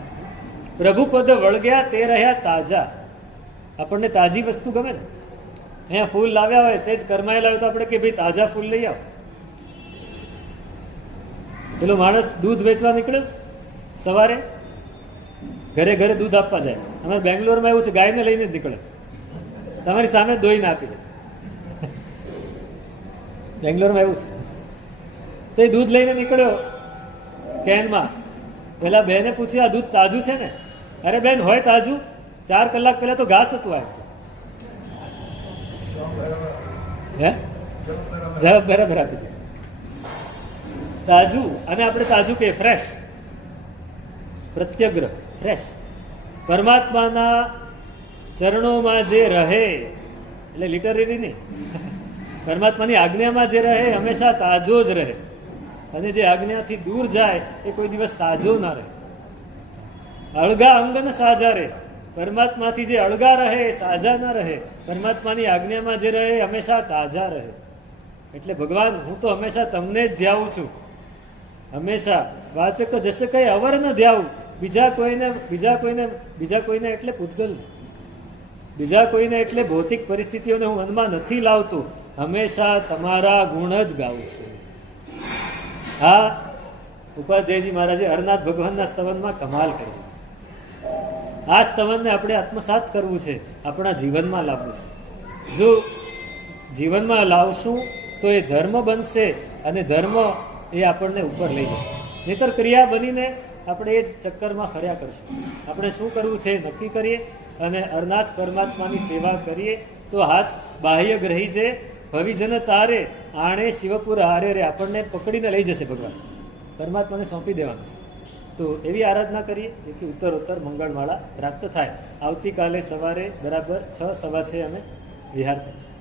પ્રભુપદ વળગ્યા તે રહ્યા તાજા. આપણને તાજી વસ્તુ ગમે ને, અહીંયા ફૂલ લાવ્યા હોય, સેજ કરમાયેલા હોય તો આપણે કે ભાઈ તાજા ફૂલ લઈ આવો. પેલો માણસ દૂધ વેચવા નીકળ્યો સવારે, ઘરે ઘરે દૂધ આપવા જાય. અમારે બેંગ્લોરમાં એવું છે, ગાયને લઈને જ નીકળે, તમારી સામે દોઈને આપી દે. બેંગ્લોરમાં એવું છે. તો એ દૂધ લઈને નીકળ્યો કેનમાં. પેલા બેને પૂછ્યું, આ દૂધ તાજું છે ને? અરે બેન, હોય તાજું, 4 કલાક પહેલા તો ઘાસ હતું. આ હે જવાબ બરાબર આપી દે. તાજું, અને આપણે તાજું કે ફ્રેશ, પ્રત્યગ્ર, ફ્રેશ. પરમાત્માના ચરણોમાં જે રહે, એટલે લિટરરી નહીં, પરમાત્માની આજ્ઞામાં જે રહે હંમેશા તાજો જ રહે, અને જે આજ્ઞાથી દૂર જાય એ કોઈ દિવસ સાજો ના રહે. અળગા અંગન સાજા રહે. પરમાત્માથી જે અળગા રહે એ સાજા ના રહે. પરમાત્માની આજ્ઞામાં જે રહે હંમેશા તાજા રહે. એટલે ભગવાન, હું તો હંમેશા તમને જ ધ્યાવું છું. હંમેશા વાચક જશે કઈ અવર ન ધ્યાવું. બીજા કોઈને એટલે પૂતગલ, બીજા કોઈને એટલે ભૌતિક પરિસ્થિતિઓને હું મનમાં નથી લાવતું. હંમેશા તમારા ગુણ જ ગાઉં છું. હા, ઉપાધ્યાયજી મહારાજે હરનાથ ભગવાનના સ્તવનમાં કમાલ કરી. આ સ્તવનને આપણે આત્મસાત કરવું છે, આપણા જીવનમાં લાવવું છે. જો જીવનમાં લાવશું તો એ ધર્મ બનશે, અને ધર્મ એ આપણને ઉપર લઈ જશે. નહીતર ક્રિયા બનીને આપણે એ જ ચક્કરમાં ફર્યા કરશું. આપણે શું કરવું છે નક્કી કરીએ અને અરનાથ પરમાત્માની સેવા કરીએ તો હાથ બાહ્ય ગ્રહી છે, ભવિજન તારે આણે શિવપુર હારે રે. આપણને પકડીને લઈ જશે ભગવાન, પરમાત્માને સોંપી દેવાનું છે. તો એવી આરાધના કરીએ જેથી ઉત્તરોત્તર મંગળમાળા પ્રાપ્ત થાય. આવતીકાલે સવારે બરાબર 6:15 અમે વિહાર કરીશું.